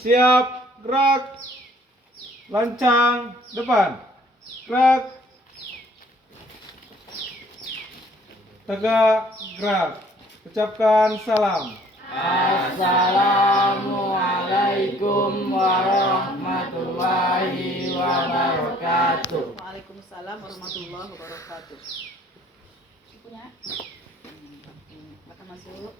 Siap, gerak, lancang, depan, gerak, tegak, gerak, ucapkan salam. Assalamualaikum warahmatullahi wabarakatuh. Waalaikumsalam warahmatullahi wabarakatuh. Punya? Makan masuk.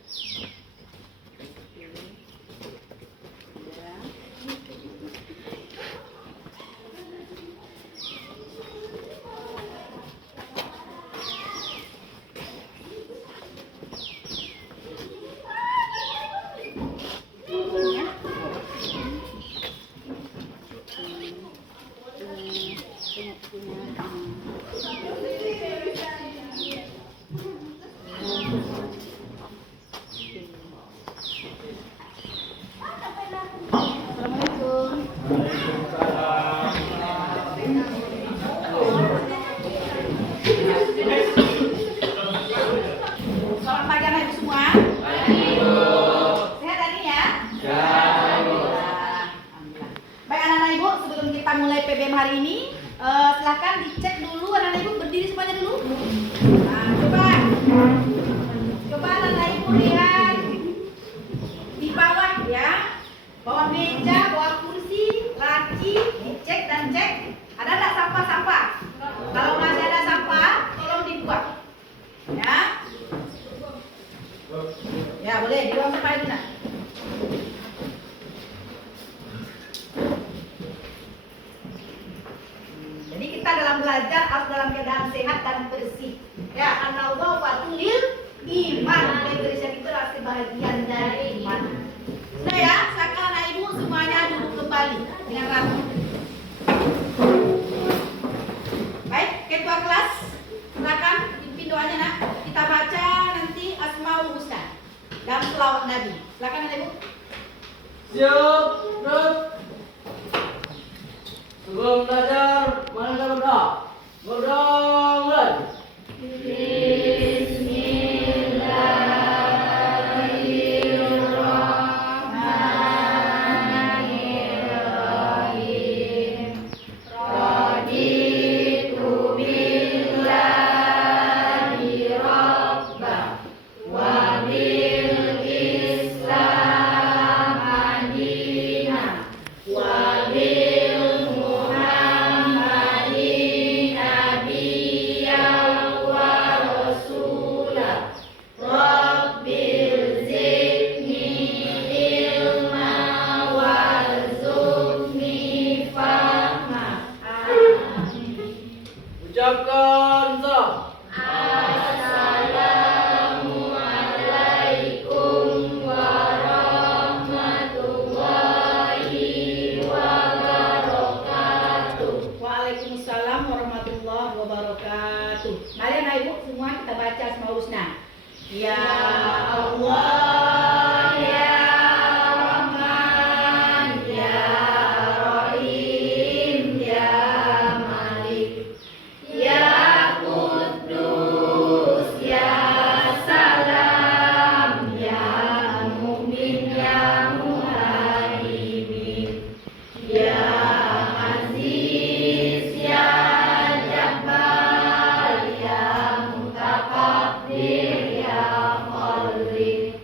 Selamat pagi anak-anak semua. Sehat hari ini ya? Alhamdulillah. Baik anak-anak ibu, sebelum kita mulai PBM hari ini, silahkan dicek dulu anak-anak ibu berdiri semuanya dulu. Nah, coba anak-anak ibu lihat di bawah ya, bawah meja, bawah kursi, laci, dicek dan cek. Ada nggak sampah-sampah? Kalau masih ada sampah, tolong dibuang. Ya. Ya boleh dibuang sampah itu nak. Jadi kita dalam belajar harus dalam keadaan sehat dan bersih. Ya, anallahu watulil iman. Indonesia itu adalah bagian dari iman. Sudah ya, sekarang anak ibu semuanya duduk kembali dengan rapi. Baik, ketua kelas, silakan pimpin doanya nak. Kita baca nanti Asmaul Husna dan selawat Nabi. Silakan anak ibu. Siap, gerak. Sebelum belajar, mari kita berdoa. Berdoa mulai. Ucapkan salam. Assalamualaikum warahmatullahi wabarakatuh. Waalaikumsalam warahmatullahi wabarakatuh. Mari anak ibu semua kita baca Asmaul Husna. Ya Allah, ya Rahman, ya Rahim, ya Malik, ya Kudus, ya Salam, ya Mu'min, ya Muhaimin, ya Aziz, ya Jabbar, ya Mutakabbir, ya Qadir.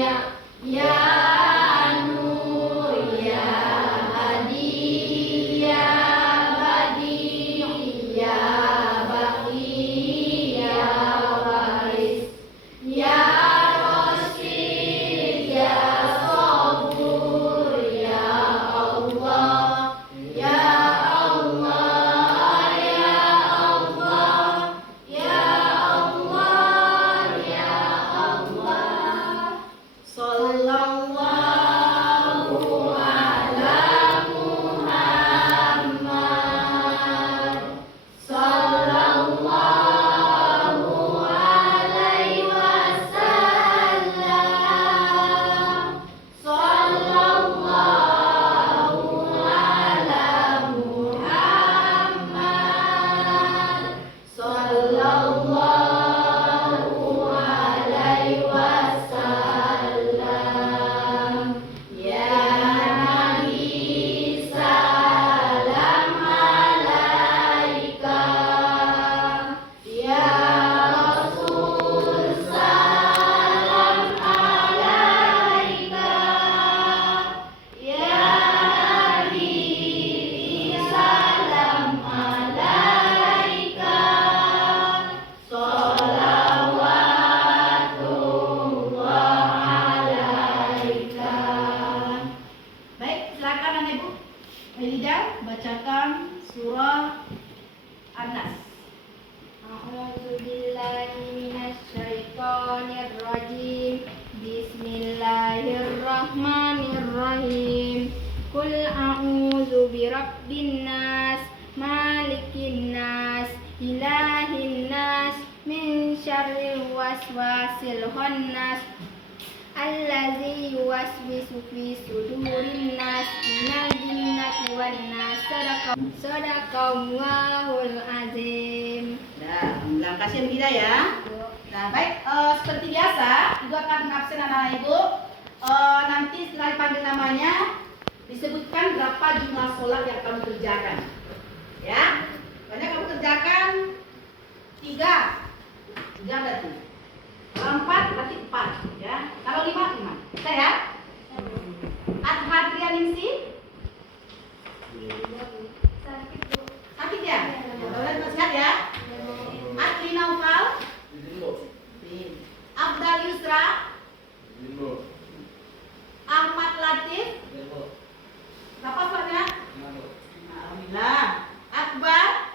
Ya Nur, Ya Hadi, Ya Badi, Ya Baqi, Ya Waris, Ya Rasyid, Ya Sabur, Ya Allah, Ya Allah, Ya Allah, Ya Allah, Ya Allah. Sallallahu ala Muhammad, sallallahu alaihi wasallam, sallallahu ala Muhammad, sallallahu alaihi wasallam. Ya Nabi salam alaika, Ya Rasul salam alaika, Ya Habib salam alaika, sholawatullah alaika. Baik, silakan Anak Ibu Melida bacakan surah An-Nas. A'udzu billahi minasyaitonir rajim. Bismillahirrahmanirrahim. Qul a'udzu birabbin nas, malikin nas, ilahin nas, min syarril waswasil khannas, allazi yuwaswisu fi sudurin nas, minal jinnati wan nas. Sadaqallahul azim. Nah, bilang kasih Melida ya. Nah, baik, seperti biasa Ibu akan mengabsen anak-anak Ibu. Nanti setelah dipanggil namanya disebutkan berapa jumlah sholat yang kamu kerjakan. Ya, banyak kamu kerjakan 3 berarti. Kalau 4 berarti 4 ya. Kalau 5 Bisa ya? Adhadrianingsi sakit ya? Mudah-mudahan sehat ya. Adli Naufal, Abdal Yusra, Ahmad Latif. Berapa soalnya? Alhamdulillah. Akbar,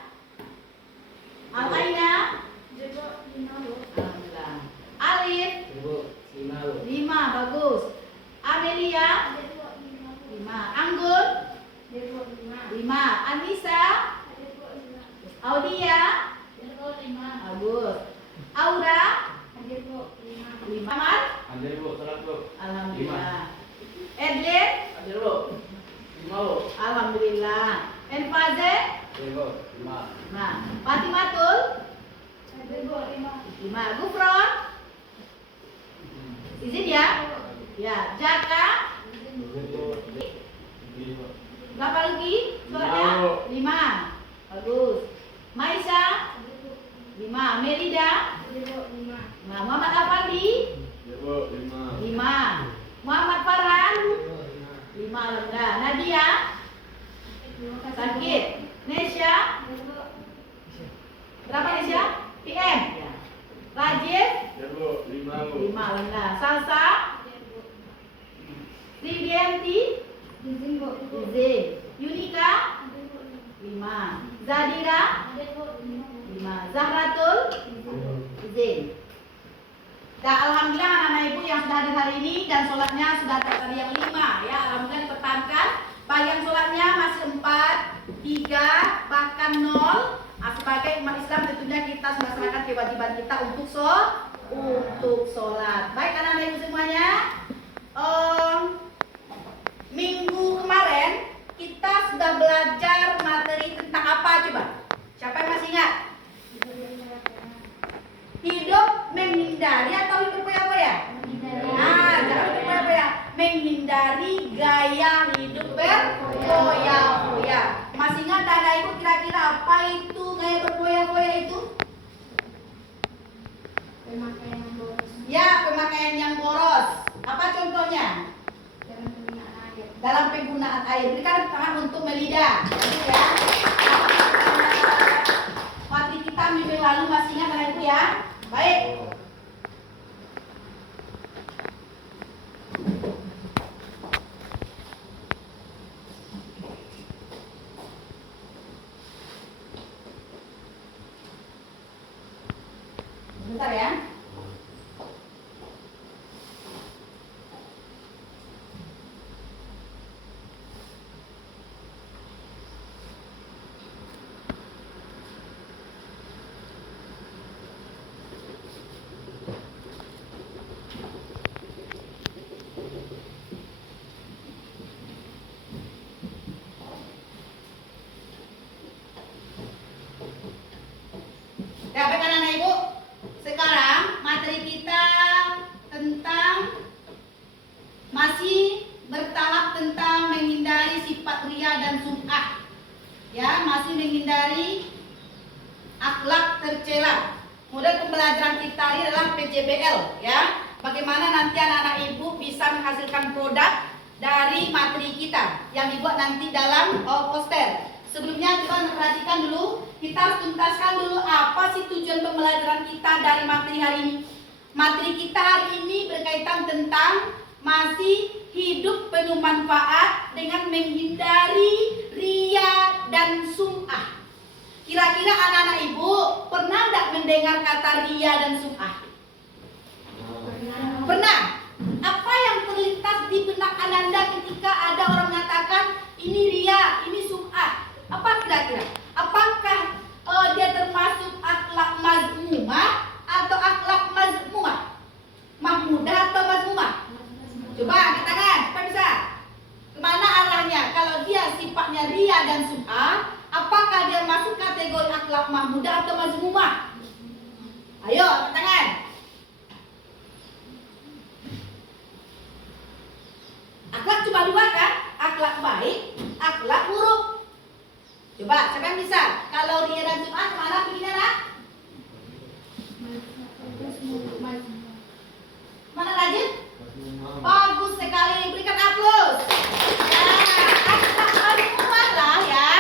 Alaina, alhamdulillah. Alif, 5, bagus. Amelia, 5. Anggun, 5. Anissa, Audia, bagus. Aura, 5. Ahmad, alhamdulillah. Edlin, alhamdulillah. Enfaze, 5. Fatimatul, 5. Gufron, izin ya. Ya, Jaka, berapa lagi? Suratnya 5. Bagus. Maisha, 5. Melida, 5. Muhammad Afandi, 5. Muhammad Farhan, 5. Alhamdulillah. Nadia, sakit. Nesya, berapa Nesya? PM. Ya. Rajif, 5. Alhamdulillah. Salsa, Tridianti, izin. Yunika, 5. Zadira, 5. Zahratul, izin. Nah, alhamdulillah anak-anak ibu yang sudah hadir hari ini dan sholatnya sudah tadi yang 5 ya. Alhamdulillah dipertahankan. Bagi yang sholatnya masih 4, 3, bahkan 0. Sebagai umat Islam tentunya kita melaksanakan kewajiban kita untuk sholat. Baik anak-anak ibu semuanya. Minggu kemarin kita sudah belajar materi tentang apa coba? Siapa yang masih ingat? Hidup menghindari atau hidup foya-foya? Nah, jangan hidup foya-foya. Menghindari gaya hidup berfoya-foya. Masih ingat ada ibu kira-kira apa itu gaya berfoya-foya itu? Ya, pemakaian yang boros. Apa Baik, berikan tangan untuk Melida. Ya. Materi kita minggu lalu masih ingat anak ibu ya. Baik. Bentar ya. Ya, baik anak-anak ibu. Sekarang materi kita tentang masih bertahap tentang menghindari sifat ria dan sum'ah. Ya, masih menghindari akhlak tercela. Model pembelajaran kita ini adalah PJBL ya. Bagaimana nanti anak-anak ibu bisa menghasilkan produk dari materi kita yang dibuat nanti dalam poster. Sebelumnya kita perhatikan dulu, kita harus tuntaskan dulu apa sih tujuan pembelajaran kita dari materi hari ini. Materi kita hari ini berkaitan tentang masih hidup penuh manfaat dengan menghindari ria dan sum'ah. Kira-kira anak-anak ibu pernah tidak mendengar kata ria dan sum'ah? Pernah? Apa yang terlintas di benak Ananda ketika ada orang mengatakan ini ria, ini sum'ah? Apa kira-kira? Apakah dia termasuk akhlak mazmumah atau akhlak mazmumah? Mahmudah atau mazmumah? Coba angkat tangan, siapa bisa? Kemana arahnya? Kalau dia sifatnya ria dan sum'ah, apakah dia masuk kategori akhlak mahmudah atau mazmumah? Ayo, angkat tangan. Akhlak cuma dua kan? Akhlak baik, akhlak buruk. Coba, siapa yang bisa? Kalau ria dan sum'ah kemana perginya nak? Mana rajin? Bagus sekali, berikan aplaus. Ya, akhlak mazmumah lah ya.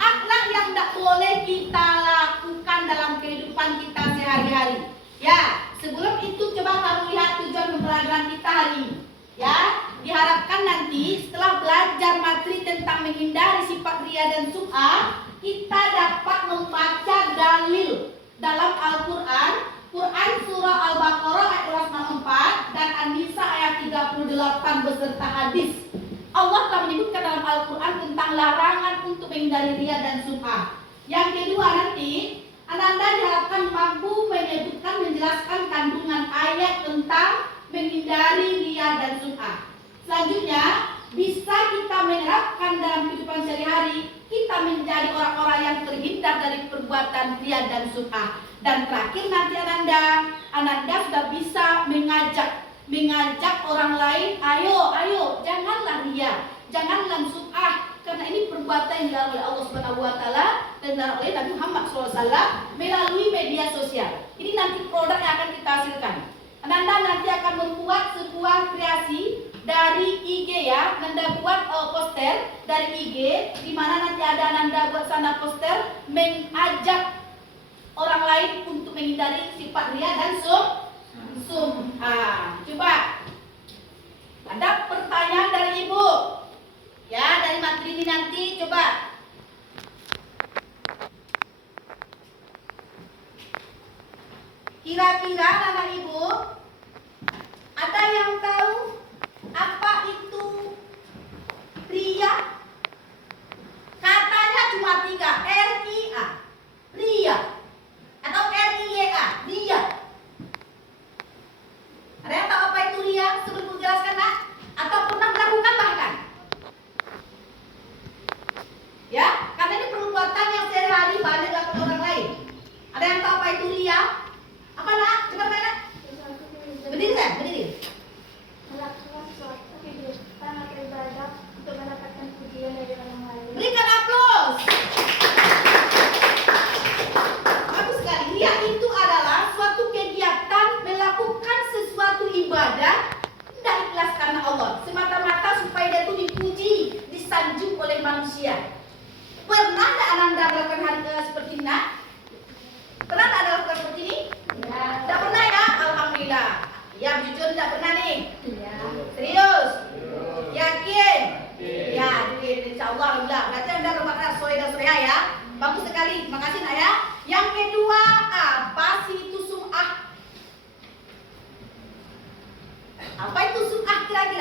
Akhlak yang tidak boleh kita lakukan dalam kehidupan kita sehari-hari. Ya, sebelum itu coba kamu lihat tujuan pembelajaran kita hari ini. Ya, diharapkan nanti setelah belajar materi tentang menghindari sifat ria dan sum'ah, kita dapat membaca dalil dalam Al-Quran, Quran surah Al-Baqarah ayat 264 dan An-Nisa ayat 38 beserta hadis. Allah telah menyebutkan dalam Al-Quran tentang larangan untuk menghindari ria dan sum'ah. Yang kedua nanti, Ananda diharapkan mampu menyebutkan, menjelaskan kandungan ayat tentang menghindari ria dan sum'ah. Selanjutnya, bisa kita menerapkan dalam kehidupan sehari-hari, kita menjadi orang-orang yang terhindar dari perbuatan ria dan sum'ah. Dan terakhir nanti Ananda sudah bisa mengajak orang lain, ayo, janganlah ria, janganlah sum'ah, karena ini perbuatan yang dilarang oleh Allah Subhanahu wa taala dan dilarang oleh Nabi Muhammad SAW melalui media sosial. Ini nanti produk yang akan kita hasilkan. Ananda nanti akan membuat sebuah kreasi dari IG ya. Ananda buat poster dari IG, di mana nanti ada Ananda buat sana poster mengajak orang lain untuk menghindari sifat ria dan sum'ah. Coba ada pertanyaan dari ibu ya, dari materi ini nanti coba. Kira-kira anak ibu ada yang tahu apa itu ria? Katanya cuma 3, R-I-A, ria, atau R-I-Y-A, ria. Ada yang tahu apa itu ria? Sebelum menjelaskan nak? Atau pernah melakukan bahkan? Ya, karena ini perbuatan yang sehari-hari banyak dilakukan orang lain. Ada yang tahu apa itu ria? Apa nak? Coba nak?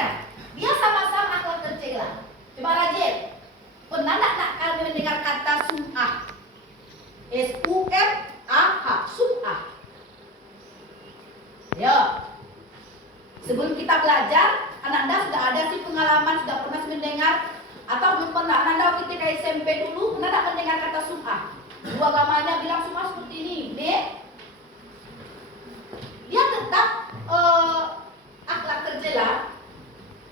kira-kira? Dia sama-sama akhlak tercela. Coba rajin. Pernah nak kalian mendengar kata sum'ah? S-U-M-A-H, sum'ah. Ya. Sebelum kita belajar, Ananda sudah ada sih pengalaman, sudah pernah mendengar atau belum pernah? Ananda ketika SMP dulu pernah tak mendengar kata sum'ah? Dua agamanya bilang sum'ah seperti ini. B. Dia tetap akhlak tercela,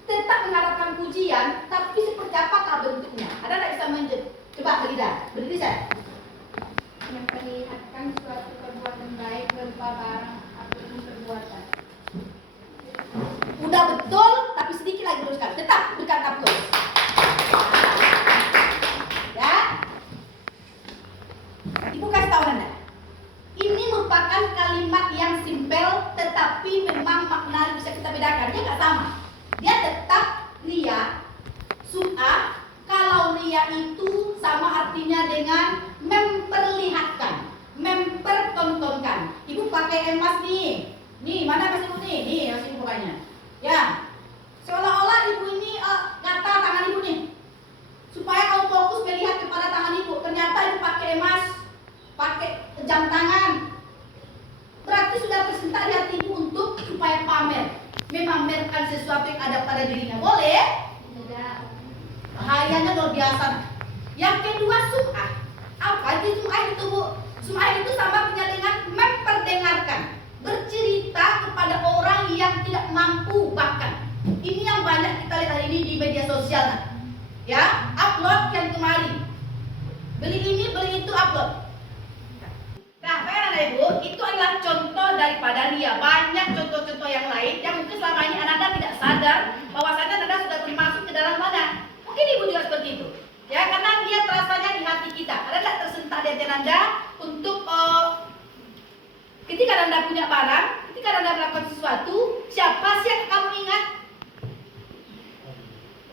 tetap mengharapkan pujian, tapi seperti apakah bentuknya? Ada tak bisa menjawab? Coba Farida, berdiri saya. Memperlihatkan suatu perbuatan baik berupa barang ataupun perbuatan. Udah betul, tapi sedikit lagi teruskan. Tetap berikan aplaus. Ya. Ibu kasih tahu Anda. Ini merupakan kalimat yang simpel, tetapi memang makna bisa kita bedakan. Dia nggak sama. Dia tetap ria, sum'ah. Kalau ria itu sama artinya dengan memperlihatkan, mempertontonkan. Ibu pakai emas nih. Nih, mana emas ibu nih? Nih, emas ibu bukannya. Ya. Seolah-olah ibu ini ngata tangan ibu nih. Supaya kamu fokus melihat kepada tangan ibu. Ternyata ibu pakai emas, pakai jam tangan. Berarti sudah tersentak di hati ibu untuk supaya pamer, memamerkan sesuatu yang ada pada dirinya. Boleh? Tidak. Bahayanya luar biasa. Yang kedua sum'ah. Apa itu sum'ah itu Bu? Sum'ah itu sama artinya dengan memperdengarkan, bercerita kepada orang yang tidak mampu bahkan. Ini yang banyak kita lihat hari ini di media sosial. Ya, upload yang kemarin. Beli ini, beli itu, upload. Nah, Bapak Ibu, itu adalah contoh daripada ria. Banyak contoh-contoh yang lain yang mungkin selama ini Anda tidak sadar bahwasanya Anda sudah termasuk ke dalam mana. Mungkin Ibu juga seperti itu. Ya, karena dia terasanya di hati kita. Anda tidak tersentak di hati Anda untuk ketika Anda punya barang, ketika Anda melakukan sesuatu, siapa sih yang kamu ingat?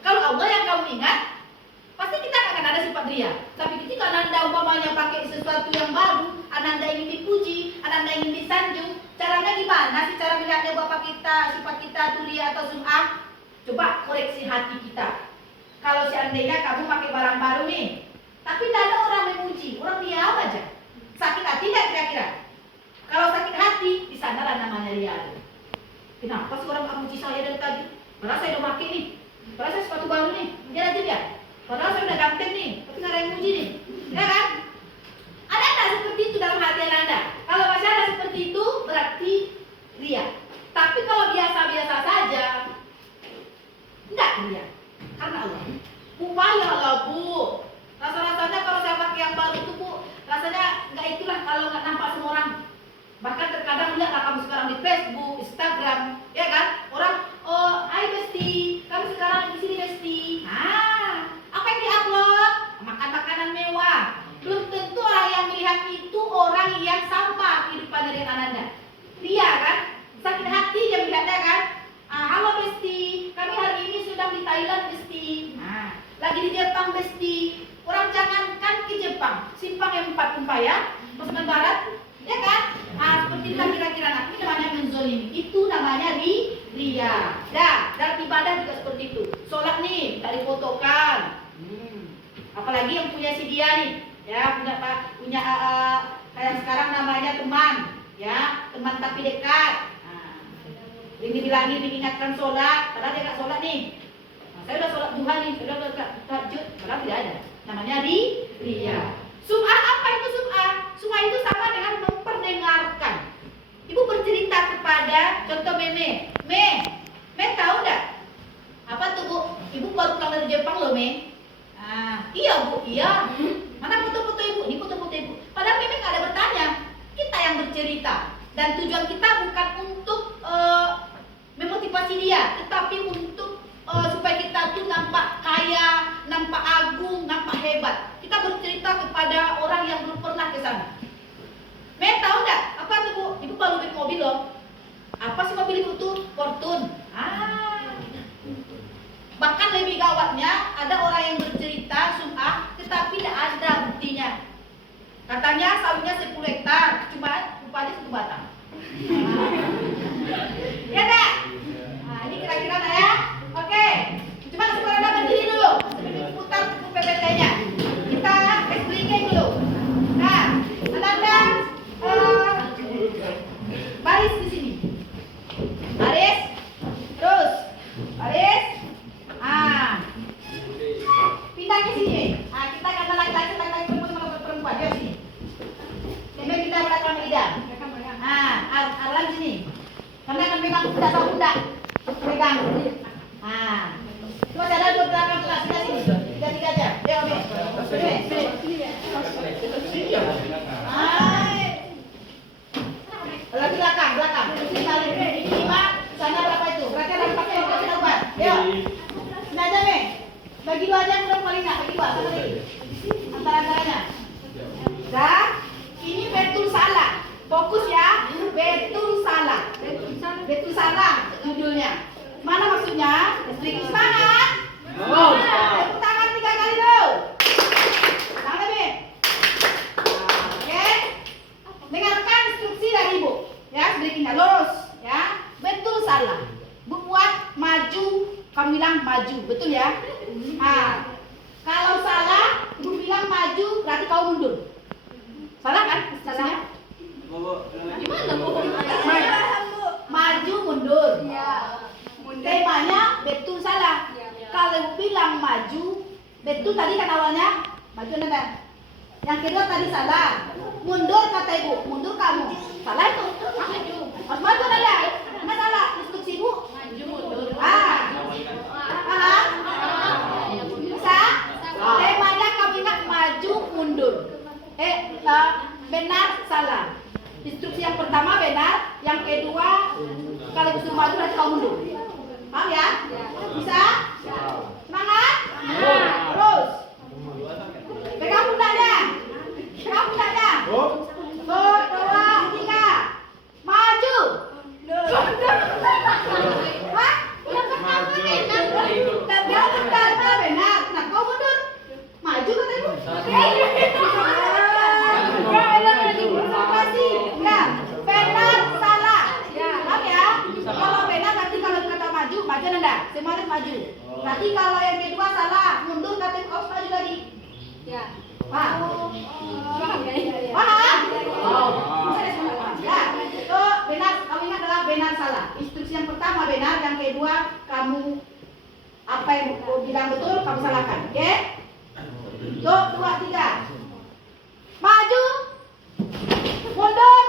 Kalau Allah yang kamu ingat, pasti kita akan ada sifat ria. Tapi ketika Anda umpamanya pakai sesuatu yang baru, Anda ingin dipuji, Anda ingin disanjung, caranya gimana sih cara melihatnya Bapak kita, sifat kita itu ria atau sum'ah? Coba koreksi hati kita. Kalau seandainya kamu pakai barang baru nih, tapi tidak ada orang memuji, orang diam aja. Sakit hati nggak kira-kira? Kalau sakit hati, di sanalah namanya ria. Kenapa sih orang nggak muji saya dari tadi? Padahal saya udah pakai nih, padahal saya sepatu baru nih, dia aja ya. Padahal saya udah ganteng nih, tapi nggak ada yang muji nih, ya kan? Ada tak seperti itu dalam hati Anda? Kalau masih ada seperti itu, berarti ria. Tapi kalau biasa-biasa saja, enggak ria. Karena Allah. Upayalah Bu. Rasa-rasanya kalau saya pakai yang baru itu Bu, rasanya nggak itulah kalau nggak nampak semua orang. Bahkan terkadang lihatlah kamu sekarang di Facebook, Instagram, ya kan? Orang, oh, hai Besti, kami sekarang di sini Besti. Nah, apa yang diupload? Makan makanan mewah. Belum tentu orang yang melihat itu orang yang sama kehidupannya dengan Anda. Dia kan sakit hati dia melihatnya kan. Halo Besti, kami hari ini sedang di Thailand Besti. Nah, lagi di Jepang Besti. Orang jangankan ke Jepang, simpang yang 4 ya, Pesanan Barat, ya kan? Seperti itulah kira-kira. Nah, ini namanya menzolimi. Itu namanya ria. Dah, dalam ibadah juga seperti itu. Sholat nih, tak difotokan. Apalagi yang punya si dia nih. Ya, punya kayak sekarang namanya teman, ya, teman tapi dekat. Nah, ini bilangin mengingatkan sholat, padahal dia nggak sholat nih. Nah, saya udah sholat duha nih, sudah tahajud, padahal tidak ada. Namanya ria. Sum'ah apa itu sum'ah? Sum'ah itu sama dengan memperdengarkan. Ibu bercerita kepada contoh Meme. Me tahu nggak? Apa tuh Bu? Ibu baru pulang dari Jepang loh Me. Iya Bu, iya. Mana foto-foto ibu? Ini foto-foto ibu. Padahal memang nggak ada bertanya. Kita yang bercerita. Dan tujuan kita bukan untuk memotivasi dia, tetapi untuk supaya kita tuh nampak kaya, nampak agung, nampak hebat. Kita bercerita kepada orang yang belum pernah ke sana. Tahu nggak? Apa tuh Bu? Ibu baru beli mobil loh. Apa sih mobil ibu tuh? Fortune. Bahkan lebih gawatnya, ada orang yang bercerita sum'ah, tetapi tidak ada buktinya. Katanya sawitnya 10 hektar, cuma rupanya 1 batang. Ya tak? Nah, ini kira-kira ya. Ini aja nih. Bagi dua aja udah paling nggak, bagi dua, satu lagi. Antara-antaranya. Dan ini betul salah. Fokus ya, betul salah. Betul salah judulnya. Mana maksudnya? Sedikit semangat. Tepuk tangan 3 kali dulu. Tangan lebih. Oke. Dengarkan instruksi dari ibu. Ya, sedikitnya lurus. Ya, betul salah. Bu buat maju, kamu bilang maju, betul ya? Nah, kalau salah, ibu bilang maju, berarti kau mundur. Salah kan? Salah. Gimana Bu? Maju mundur. Iya. Temanya betul salah. Kalau ibu bilang maju, betul tadi kan awalnya maju nada. Yang kedua tadi salah. Mundur kata ibu, mundur kamu. Salah itu. Maju. Harus maju nada. Nggak salah. Instruksi ibu. Maju mundur. Paham? Bisa? Temanya kamu ingat maju mundur. Benar salah. Instruksi yang pertama benar, yang kedua kalau disuruh maju nanti kau mundur. Paham ya? Bisa? Semangat? Terus. Pegang pundaknya. Pegang pundaknya. 1, 2, 3. Maju. Hah? Yang pertama benar. Nah, kau mundur. Maju kata ibu. Konsentrasi. Ya, benar salah. Paham ya? Kalau benar nanti kalau kata maju nanda. Semuanya maju. Nanti kalau yang kedua salah, mundur kata kau harus maju lagi. Ya. Paham? Paham ya? Paham? Ya, itu benar. Kamu ingat adalah benar salah. Instruksi yang pertama benar, yang kedua kamu apa yang kau bilang betul kamu salahkan. Oke? Tuh, 2, 3. Maju. Mundur.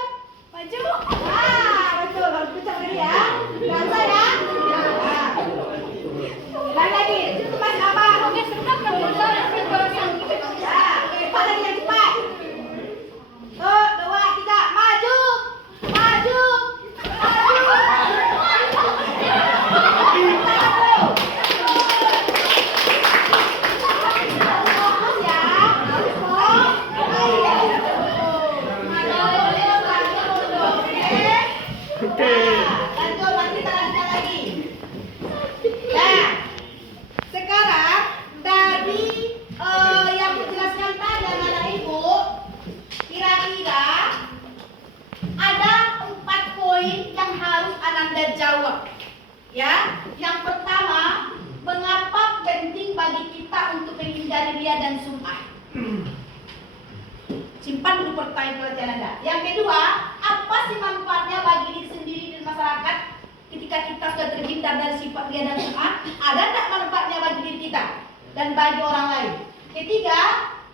Maju. Betul. Harus putar lagi ya. Biasa ya. Lagi. Itu masih apa? Oke, sebentar kan mundur. Ya, cepat lagi yang cepat. Tuh, 2, 3. Maju. Maju. Lanjut, nanti kita lanjutkan lagi. Nah, sekarang dari yang dijelaskan tadi anak ibu, kira-kira ada 4 poin yang harus Ananda jawab. Ya, yang pertama, mengapa penting bagi kita untuk menghindari riya dan sum'ah? Simpan dulu pertanyaan Anda. Yang kedua, apa sih manfaatnya bagi diri sendiri dan masyarakat ketika kita sudah terhindar dari sifat riya dan sum'ah? Ada tidak manfaatnya bagi diri kita dan bagi orang lain? Ketiga,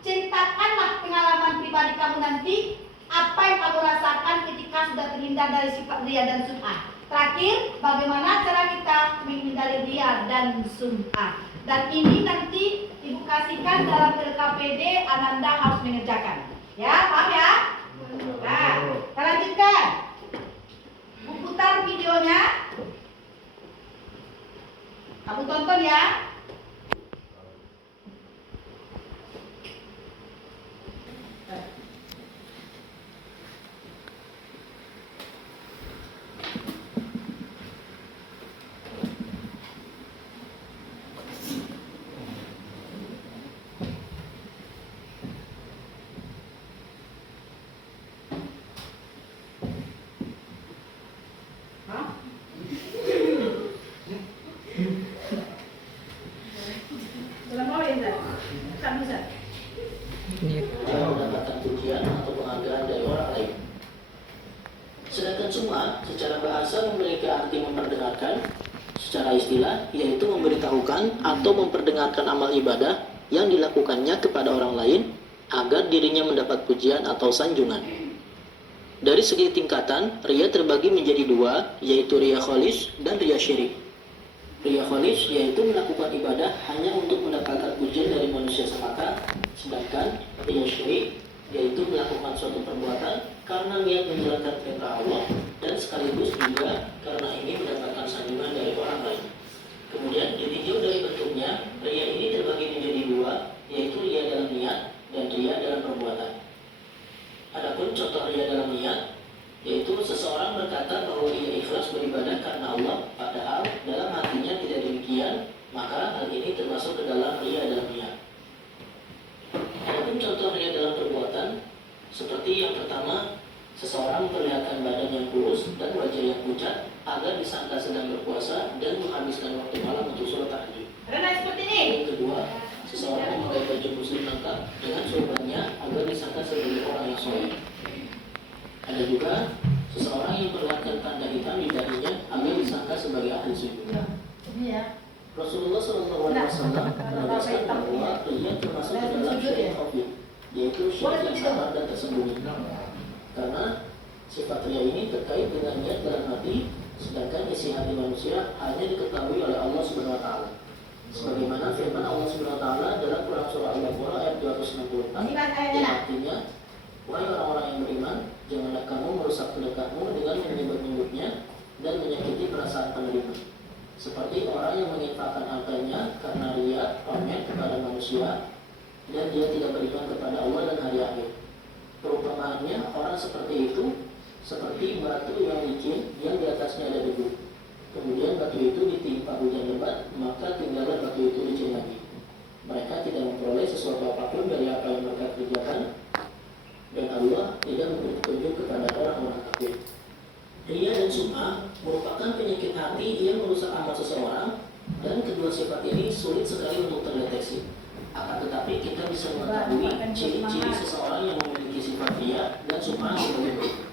ceritakanlah pengalaman pribadi kamu nanti, apa yang kamu rasakan ketika sudah terhindar dari sifat riya dan sum'ah. Terakhir, bagaimana cara kita menghindari riya dan sum'ah. Dan ini nanti ibu kasihkan dalam LKPD, Ananda harus mengerjakan. Ya, paham ya? Nah, kita lanjutkan. Bu putar videonya. Kamu tonton ya. Dalam mau ya, Zat? Kan bisa. Mendapatkan pujian atau penghargaan dari orang lain. Sedangkan sum'ah secara bahasa memiliki arti memperdengarkan, secara istilah yaitu memberitahukan atau memperdengarkan amal ibadah yang dilakukannya kepada orang lain agar dirinya mendapat pujian atau sanjungan. Dari segi tingkatan, riya terbagi menjadi 2, yaitu riya kholis dan riya syirik. Riya kholis yaitu melakukan ibadah hanya untuk mendapatkan pujian dari manusia semata, sedangkan riya syirik yaitu melakukan suatu perbuatan karena niat menjalankan perintah Allah dan sekaligus juga karena ingin mendapatkan sanjungan dari orang lain. Kemudian dirinci dikerjakan, maka hal ini termasuk ke dalam riya dalam niat. Adapun contoh riya dalam perbuatan, seperti yang pertama, seseorang memperlihatkan badan yang kurus dan wajah yang pucat agar disangka sedang berpuasa dan menghabiskan waktu malam untuk sholat tahajud. Karena seperti ini. Yang kedua, seseorang memakai baju muslim lengkap dengan sulbannya agar disangka sebagai orang yang soleh. Ada juga seseorang yang memperlihatkan tanda hitam di dahinya agar disangka sebagai ahli sujud. Ini ya. Rasulullah SAW menegaskan bahwa ia termasuk ke dalam syirik khafi, yaitu syirik yang samar dan tersembunyi. Karena sifat riya ini terkait dengan niat dalam hati, sedangkan isi hati manusia hanya diketahui oleh Allah Subhanahu wa taala. Sebagaimana firman Allah Subhanahu wa taala dalam Quran surah Al-Baqarah ayat 264. Yang artinya, wahai orang-orang yang beriman, janganlah kamu merusak kedekatmu dengan menyebut-nyebutnya dan menyakiti perasaan penerima. Seperti orang yang menginfakkan hartanya karena riya, pamer kepada manusia, dan dia tidak beriman kepada Allah dan hari akhir. Perumpamaannya, orang seperti itu seperti batu yang licin yang di atasnya ada debu. Kemudian batu itu ditimpa hujan lebat, maka tinggallah batu itu licin lagi. Mereka tidak memperoleh sesuatu apapun dari apa yang mereka kerjakan, dan Allah tidak memberi petunjuk kepada orang-orang kafir. Riya dan sum'ah merupakan penyakit hati yang merusak amal seseorang, dan kedua sifat ini sulit sekali untuk terdeteksi. Akan tetapi kita bisa mengetahui ciri-ciri seseorang yang memiliki sifat riya dan sum'ah sebagai berikut.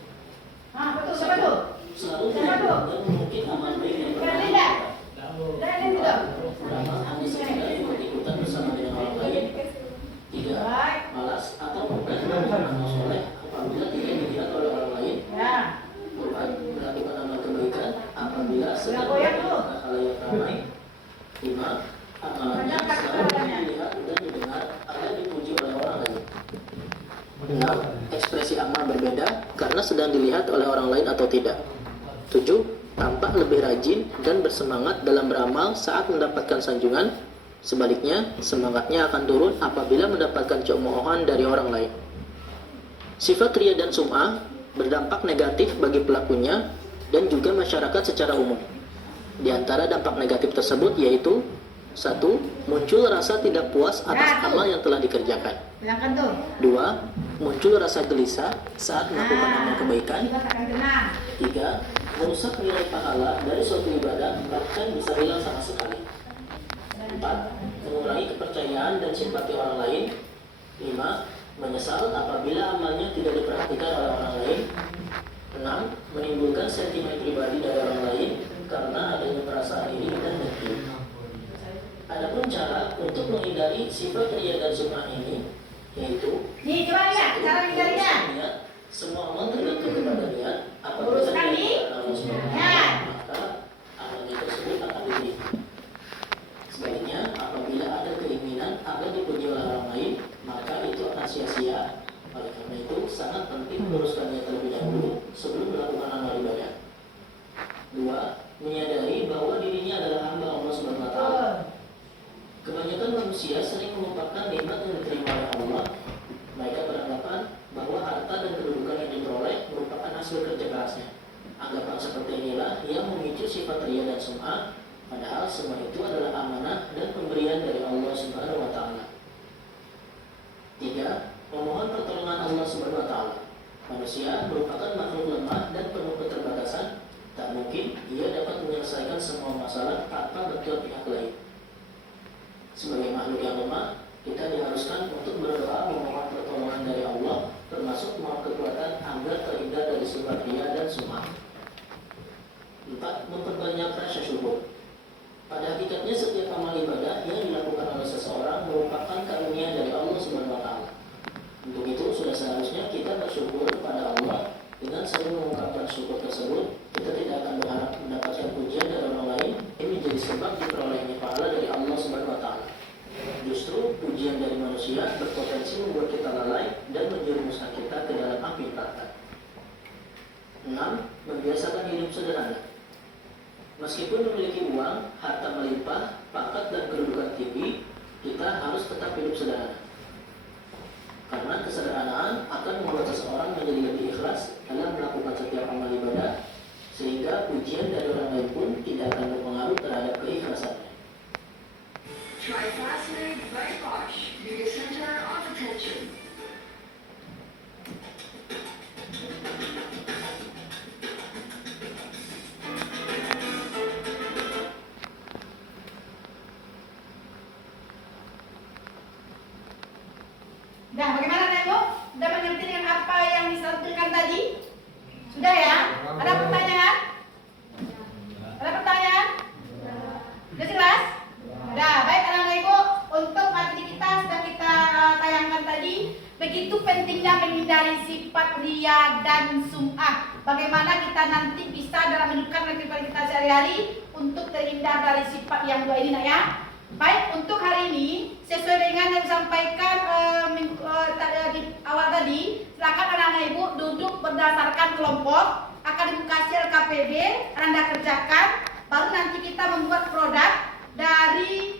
Betul, siapa tuh? Selalu tidak dan mungkin amal baik yang beramal hanya sekedar ikut-ikutan bersama dengan orang lain. Tiga, malas atau amal soleh apabila tidak dilihat oleh orang lain. Empat, melakukan amal kebaikan apabila sedang melakukan hal yang ramai. Lima, amalannya selalu dilihat dan didengar agar dipuji oleh orang lain. Enam, ekspresi amal berbeda karena sedang dilihat oleh orang lain atau tidak. 7. Tampak lebih rajin dan bersemangat dalam beramal saat mendapatkan sanjungan. Sebaliknya, semangatnya akan turun apabila mendapatkan cemoohan dari orang lain. Sifat riya dan sum'ah berdampak negatif bagi pelakunya dan juga masyarakat secara umum. Di antara dampak negatif tersebut yaitu 1. Muncul rasa tidak puas atas amal yang telah dikerjakan. 2. Muncul rasa gelisah saat melakukan amal kebaikan. 3. Merusak nilai pahala dari suatu ibadah bahkan bisa hilang sama sekali. 4. Mengurangi kepercayaan dan simpati orang lain. 5. Menyesal apabila amalnya tidak diperhatikan oleh orang lain. 6. Menimbulkan sentimen pribadi dari orang lain karena adanya perasaan iri dan dengki. Adapun cara untuk menghindari sifat riya dan sum'ah ini yaitu coba lihat cara menghindarinya. niat. Semua amal tergantung kepada niat. Apabila niat Allah SWT, maka amalnya tersebut akan diterima. Sebaliknya, apabila ada keinginan agar dipuji oleh orang lain, maka itu akan sia-sia. Oleh karena itu, sangat penting meluruskannya terlebih dahulu sebelum melakukan amal ibadah. 2. Menyadari bahwa dirinya adalah hamba Allah SWT. Kebanyakan manusia sering melupakan nikmat yang diterima oleh Allah. Mereka beranggapan bahwa harta dan kedudukan yang diperoleh merupakan hasil kerja kerasnya. Anggapan seperti inilah yang memicu sifat riya dan sum'ah, padahal semua itu adalah amanah dan pemberian dari Allah Subhanahu wa taala. 3. Memohon pertolongan Allah Subhanahu wa taala. Manusia merupakan makhluk lemah dan penuh keterbatasan. Tak mungkin ia dapat menyelesaikan semua masalah tanpa bantuan pihak lain. Sebagai makhluk yang lemah, kita diharuskan untuk berdoa memohon pertolongan dari Allah, termasuk mohon kekuatan agar terhindar dari sifat riya dan sum'ah. 4. Memperbanyak rasa syukur. Pada hakikatnya setiap Nah, bagaimana Anak Ibu? Sudah mengerti dengan apa yang disampaikan tadi? Sudah ya? Ada pertanyaan? Ada pertanyaan? Sudah jelas? Nah, baik anak-anak Ibu, untuk materi kita sudah kita tayangkan tadi. Begitu pentingnya menghindari sifat ria dan sum'ah. Bagaimana kita nanti bisa dalam menunjukkan kehidupan kita sehari-hari untuk terhindar dari sifat yang dua ini, nak ya. Baik, untuk hari ini sesuai dengan yang disampaikan di awal tadi, silakan anak-anak Ibu duduk berdasarkan kelompok. Akan dibuka LKPD, Anda kerjakan. Baru nanti kita membuat produk dari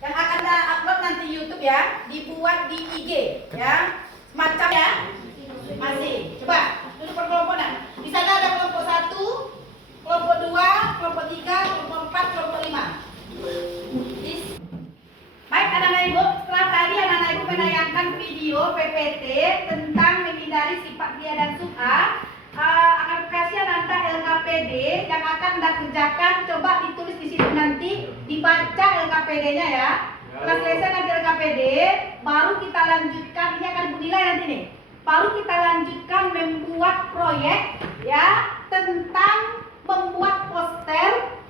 yang akan kita upload nanti YouTube ya, dibuat di IG ya, semacam ya. Masih, coba duduk per kelompok nah. Di sana ada kelompok 1, kelompok 2, kelompok 3, kelompok 4, kelompok 5. Baik anak-anak Ibu, setelah tadi anak-anak Ibu menayangkan video PPT tentang menghindari sifat ria dan sum'ah, akan kasih Anda LKPD yang akan Anda kerjakan. Coba ditulis di situ nanti, dibaca LKPD-nya ya. Setelah selesai nanti LKPD, baru kita lanjutkan. Ini akan dinilai nanti nih. Baru kita lanjutkan membuat proyek ya tentang membuat poster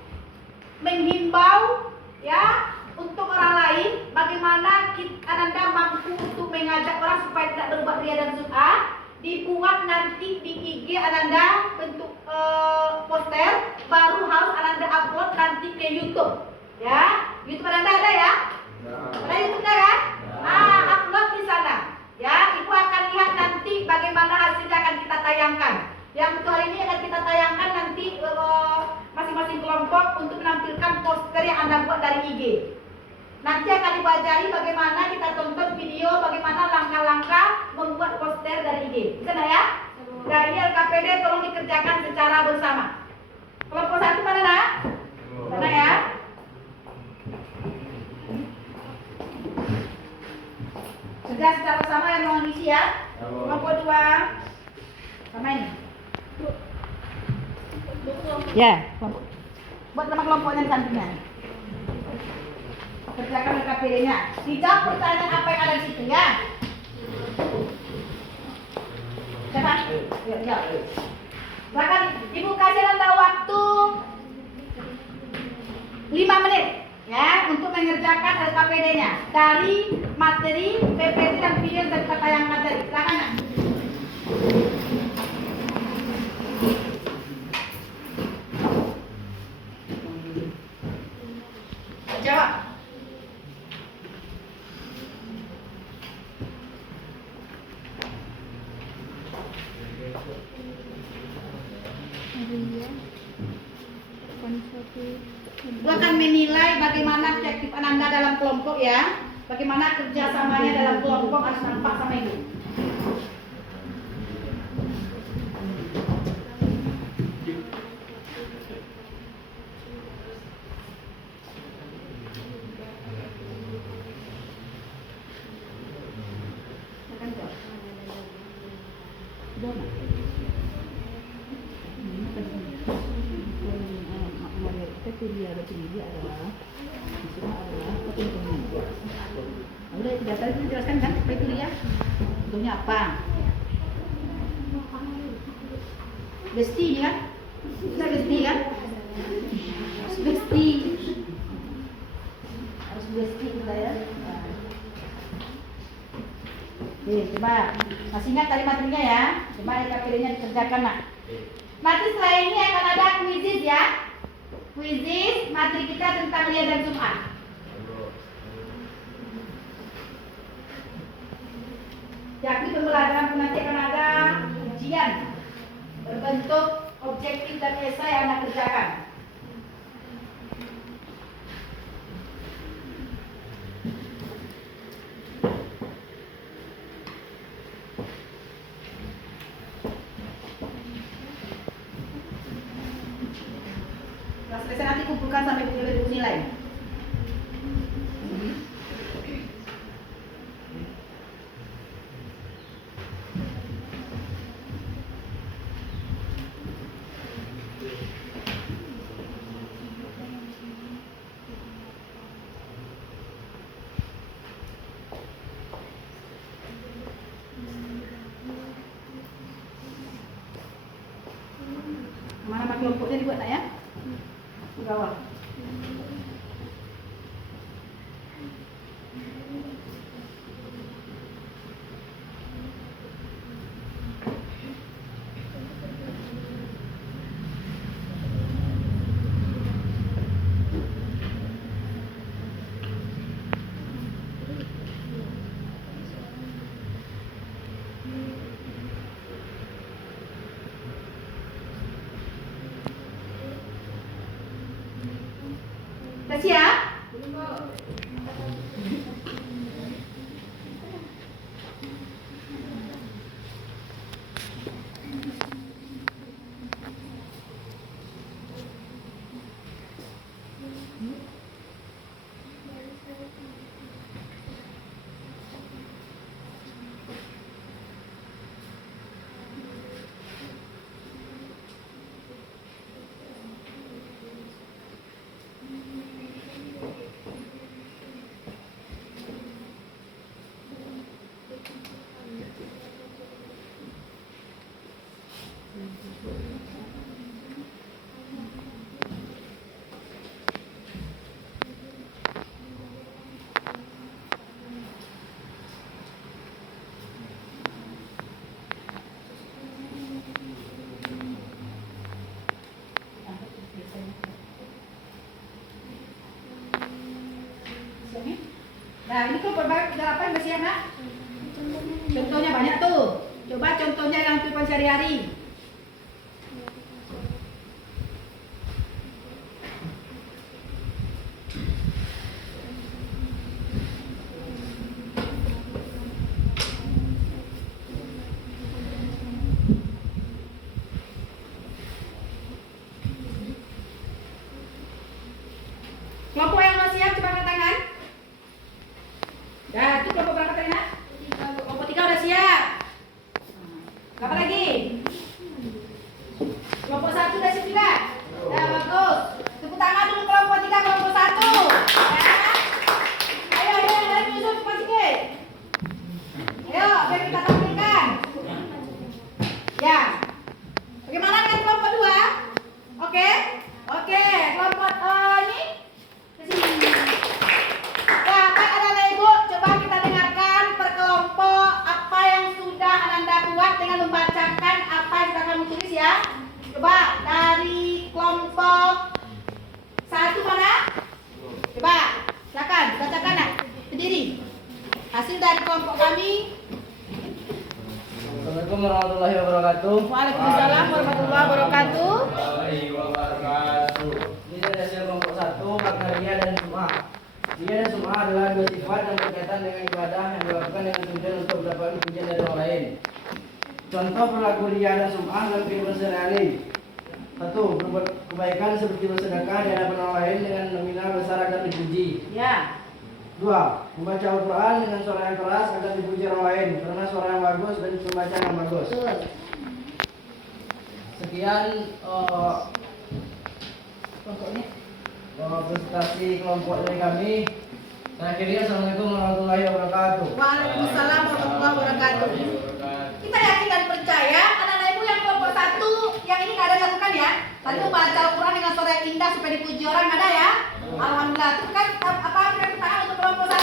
menghimbau ya untuk orang lain bagaimana Anda mampu untuk mengajak orang supaya tidak berbuat ria dan sum'ah. Dibuat nanti di IG Ananda bentuk poster, baru harus Ananda upload nanti ke YouTube ya. YouTube Ananda ada ya? Ada YouTube-nya kan? Upload di sana ya. Ibu akan lihat nanti bagaimana hasilnya akan kita tayangkan. Yang untuk hari ini akan kita tayangkan nanti masing-masing kelompok untuk menampilkan poster yang Anda buat dari IG. Nanti akan dipelajari bagaimana kita tonton video bagaimana langkah-langkah membuat poster dari IG. Bisa nggak ya? Nah, ini LKPD tolong dikerjakan secara bersama. Kelompok 1 mana nak? Mana ya? Kerja secara bersama yang mau ngisi ya. Kelompok 2 sama ini. Ya, buat nama kelompoknya di sampingnya. Kerjakan LKPD-nya. Dijawab pertanyaan apa yang ada di situ ya. Siapa? Ya. Silakan Ibu kasih Anda waktu 5 menit ya untuk mengerjakan LKPD-nya dari materi PPT dan video yang kita tayangkan tadi. Silakan. Jawab. Ibu akan menilai bagaimana keaktifan Anda dalam kelompok ya. Bagaimana kerjasamanya dalam kelompok harus nampak sama Ibu. Udah data itu dijelaskan kan apa itu ya? Bentuknya apa? Besti ya? Bisa besti kan? Harus besti. Harus besti kita ya. Oke, coba masih ingat tadi materinya ya? Coba LKPD-nya dikerjakan nak. Nanti setelah ini akan ada kuisis ya. Kuisis materi kita tentang ria dan sum'ah. Yakni pembelajaran nanti akan ada ujian berbentuk objektif dan esai yang Anda kerjakan. Setelah selesai nanti kumpulkan sampai buku nilai. kelompoknya dibuat nak ya. Di bawah. Udah siap? Nah, ini kok apa yang masih nak? Contohnya banyak tuh. Coba contohnya yang kehidupan sehari-hari. Kelompok yang masih siap coba angkat tangan. Dah, itu kelompok berapa tadi nak? Kelompok 3 udah siap. Apa lagi? Kelompok 1 udah siap juga? Ya, bagus. Tepuk tangan dulu kelompok 3, kelompok 1. Ya. Ayo, yang lain nyusul cepat sikit. Ayo, biar kita tampilkan. Ya. Bagaimana dengan kelompok 2? Oke? Oke, kelompok ini ke sini. Ya, Pak anak-anak Ibu, coba kita dengarkan per kelompok apa yang sudah Ananda buat dengan membacakan apa yang sudah kamu tulis ya. Coba dari kelompok 1 mana? Coba, silakan bacakan nak. Berdiri. Hasil dari kelompok kami. Assalamualaikum warahmatullahi wabarakatuh. Waalaikumsalam warahmatullahi wabarakatuh. Ini dari hasil kelompok 1, makna ria dan sum'ah. Ria dan sum'ah adalah dua sifat yang berkaitan dengan ibadah yang dilakukan dengan tujuan untuk mendapatkan pujian dari orang lain. Contoh perilaku ria dan sum'ah dalam kehidupan sehari-hari. 1. Berbuat kebaikan seperti bersedekah di hadapan orang lain dengan nominal besar agar dipuji. Ya. 2. Membaca Al-Quran dengan suara yang keras agar dipuji orang lain karena suara yang bagus dan pembacaan yang bagus. Betul. Sekian Kelompok ini. presentasi kelompok dari kami. Saya akhiri, assalamualaikum warahmatullahi wabarakatuh. Waalaikumsalam warahmatullahi wabarakatuh. Kita yakin dan percaya anak-anak Ibu yang kelompok 1 yang ini nggak ada lakukan ya. Tadi membaca Al-Quran dengan suara yang indah supaya dipuji orang ada ya. Alhamdulillah. Itu kan apa berikan tangan untuk kelompok 1.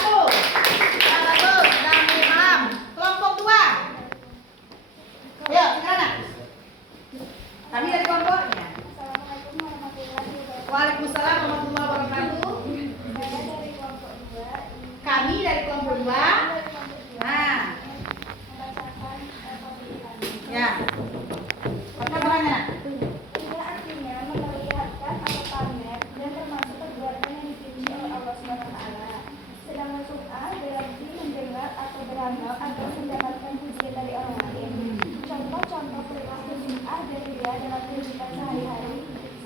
Nah, bagus. Sudah mulai paham. Kelompok 2. Ayo, sekarang. Kami dari kelompoknya. Assalamualaikum warahmatullahi wabarakatuh. Waalaikumsalam warahmatullahi wabarakatuh. Saya dari kelompok 2. Kami dari kelompok 2. Nah, Membacakan topik kami. ya. Apa namanya? Tidak artinya memperlihatkan atau pamer dan termasuk perbuatan yang dipuji oleh Allah SWT. Sedangkan sum'ah berarti mendengar atau beramal agar mendapatkan pujian dari orang lain. Contoh-contoh perilaku sum'ah dan ria dalam kehidupan sehari-hari.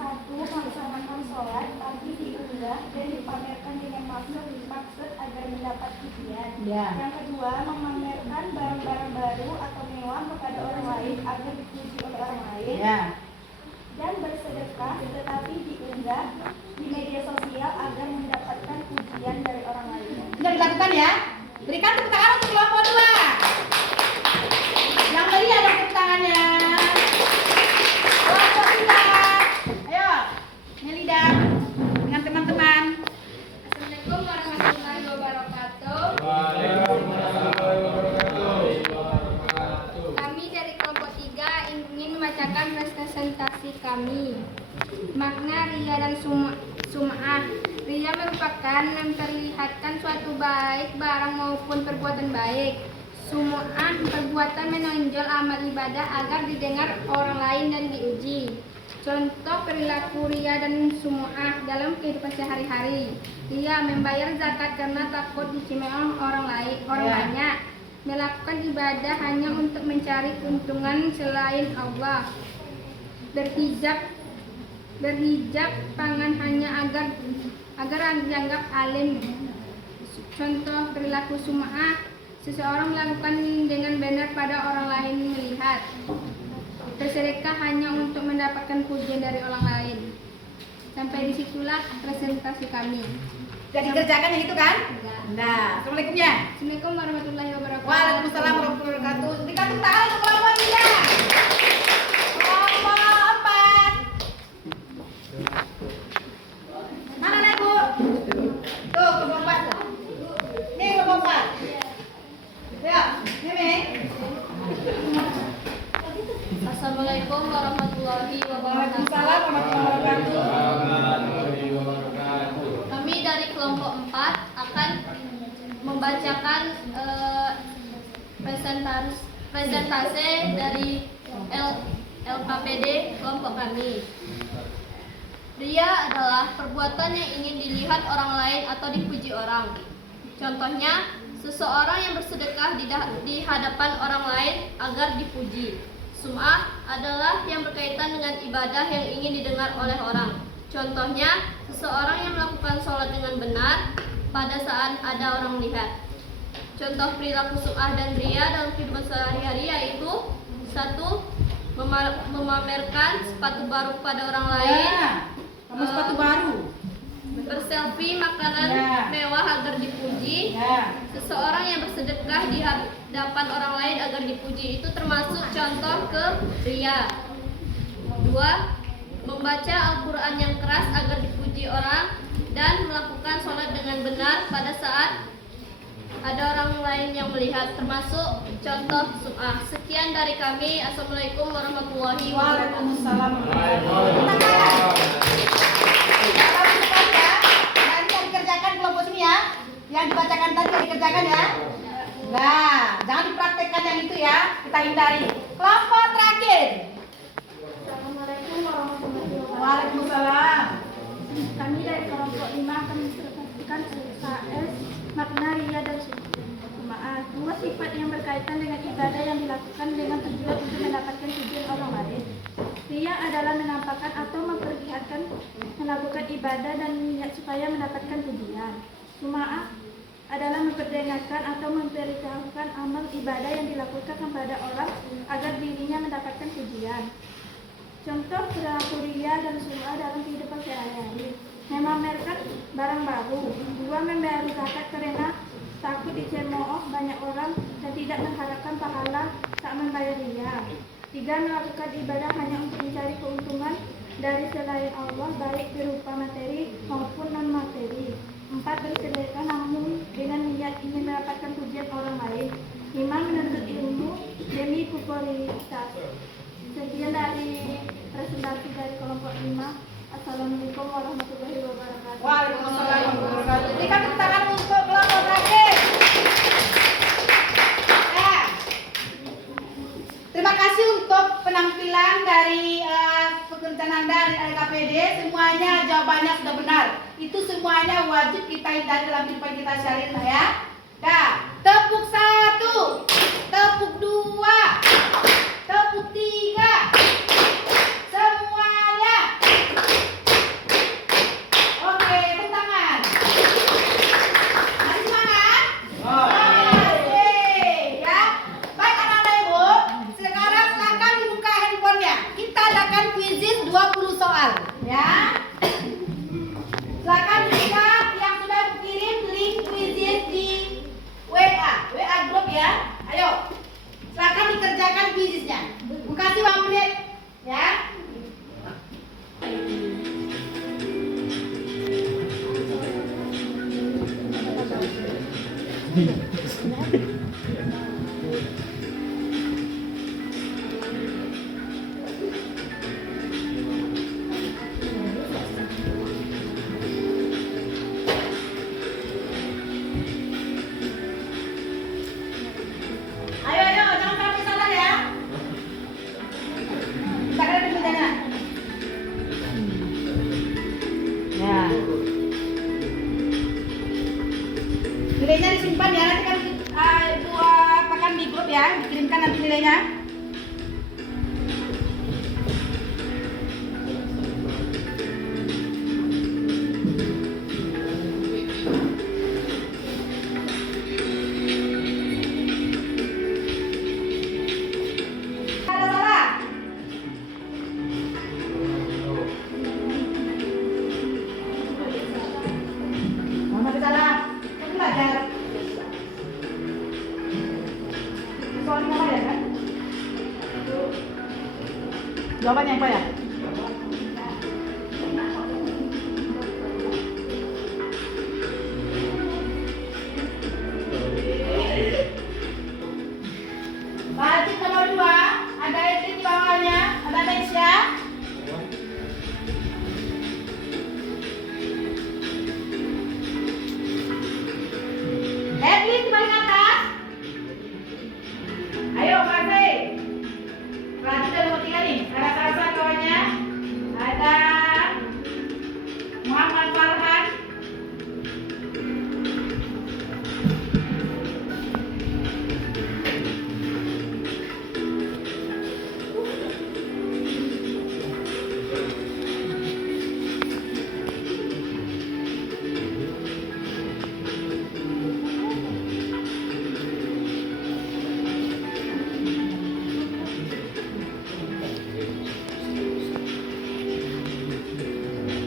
1. Melaksanakan sholat pagi diunggah dan dipamerkan dengan maksud agar mendapat pujian. Ya. Yang kedua, memamerkan barang-barang baru atau mewah kepada orang lain agar dipuji oleh orang lain. Ya. Dan bersedekah tetapi diunggah di media sosial agar mendapatkan pujian dari orang lain. Sudah dilakukan ya? Berikan tepuk tangan untuk kelompok 2. Yang beri ada tepuk tangannya. Kelompok 3. dan sum'ah. Ria merupakan memperlihatkan suatu baik barang maupun perbuatan baik. Sum'ah perbuatan menonjol amal ibadah agar didengar orang lain dan diuji. Contoh perilaku ria dan sum'ah dalam kehidupan sehari-hari. Ria membayar zakat karena takut dicemooh orang banyak. Melakukan ibadah hanya untuk mencari keuntungan selain Allah. Berhijab pangan hanya agar dianggap alim. Contoh perilaku sum'ah, seseorang melakukan dengan benar pada orang lain melihat. Bersedekah hanya untuk mendapatkan pujian dari orang lain. Sampai disitulah presentasi kami. Sudah dikerjakan yang itu kan? Ya. Nah, assalamualaikum ya. Assalamualaikum warahmatullahi wabarakatuh. Waalaikumsalam warahmatullahi wabarakatuh. Dikasih tangan untuk kelompok tiga. Kelompok 4. Mana nih Bu? Tuh kelompok 4. Nih kelompok 4. Ya, ini. Assalamualaikum warahmatullahi wabarakatuh. Waalaikumsalam warahmatullahi wabarakatuh. Kami dari kelompok 4 akan membacakan presentase dari LKPD kelompok kami. Ria adalah perbuatan yang ingin dilihat orang lain atau dipuji orang. Contohnya, seseorang yang bersedekah di hadapan orang lain agar dipuji. Sum'ah adalah yang berkaitan dengan ibadah yang ingin didengar oleh orang. Contohnya, seseorang yang melakukan sholat dengan benar pada saat ada orang melihat. Contoh perilaku sum'ah dan ria dalam kehidupan sehari-hari yaitu 1. Memamerkan sepatu baru pada orang lain. Kamu sepatu baru. Berselfie makanan mewah agar dipuji. Seseorang yang bersedekah di hadapan orang lain agar dipuji, itu termasuk contoh ke ria. 2. Membaca Al-Quran yang keras agar dipuji orang dan melakukan sholat dengan benar pada saat ada orang lain yang melihat, termasuk contoh sum'ah. Sekian dari kami. Assalamualaikum warahmatullahi wabarakatuh. Waalaikumsalam. Kamu cepat ya. Nanti yang dikerjakan kelompok sini ya. Yang dibacakan tadi yang dikerjakan ya. Nah, jangan dipraktekkan yang itu ya. Kita hindari. Kelompok terakhir. Assalamualaikum warahmatullahi wabarakatuh. Waalaikumsalam. Kami dari kelompok 5 akan mempresentasikan KS, makna ria dan sum'ah. 2 sifat yang berkaitan dengan ibadah yang dilakukan dengan tujuan untuk mendapatkan pujian orang lain. Ria adalah menampakkan atau memperlihatkan melakukan ibadah dan niat supaya mendapatkan pujian. Sum'ah adalah memperdengarkan atau memberitahukan amal ibadah yang dilakukan kepada orang agar dirinya mendapatkan pujian. Contoh perilaku ria dan sum'ah dalam kehidupan sehari-hari: memamerkan barang baru. 2. Membayar zakat karena takut dicemooh banyak orang dan tidak mengharapkan pahala tak membayar ria. 3. Melakukan ibadah hanya untuk mencari keuntungan dari selain Allah, baik berupa materi maupun non-materi. 4. Bersedekah namun dengan niat ingin mendapatkan pujian orang lain. 5. Menuntut ilmu demi popularitas. Sekian dari presentasi dari kelompok 5. Assalamualaikum warahmatullahi wabarakatuh. Waalaikumsalam warahmatullahi wabarakatuh. Berikan tepuk tangan untuk kelompok terakhir. Terima kasih untuk penampilan dari pekerjaan Anda di LKPD. Semuanya jawabannya sudah benar. Itu semuanya wajib kita hindari dalam kehidupan kita sehari-hari ya. Dah, tepuk 1, tepuk 2, tepuk 3. Semuanya. Oke, tepuk tangan. Masih semangat? Oke, ya. Baik anak-anak Ibu, sekarang silakan dibuka handphonenya. Kita adakan quizzes 20 soal, ya. Silakan buka yang sudah kirim link quizzes di WA group ya. Ayo, silakan dikerjakan quizesnya. Kasih 5 menit, ya. disimpan ya, nanti kan ibu apakan di grup ya, dikirimkan nanti nilainya. Ada salah? Mana ada salah? Kan belajar. Soalnya apa ya kan? Jawabannya apa ya? Lanjut nomor 2, ada Edwin di bawahnya, ada Nesya. Edwin di paling atas. Ayo, Mate. Lanjut nomor 3 nih, ada Sasa kawannya, ada Muhammad Farhan.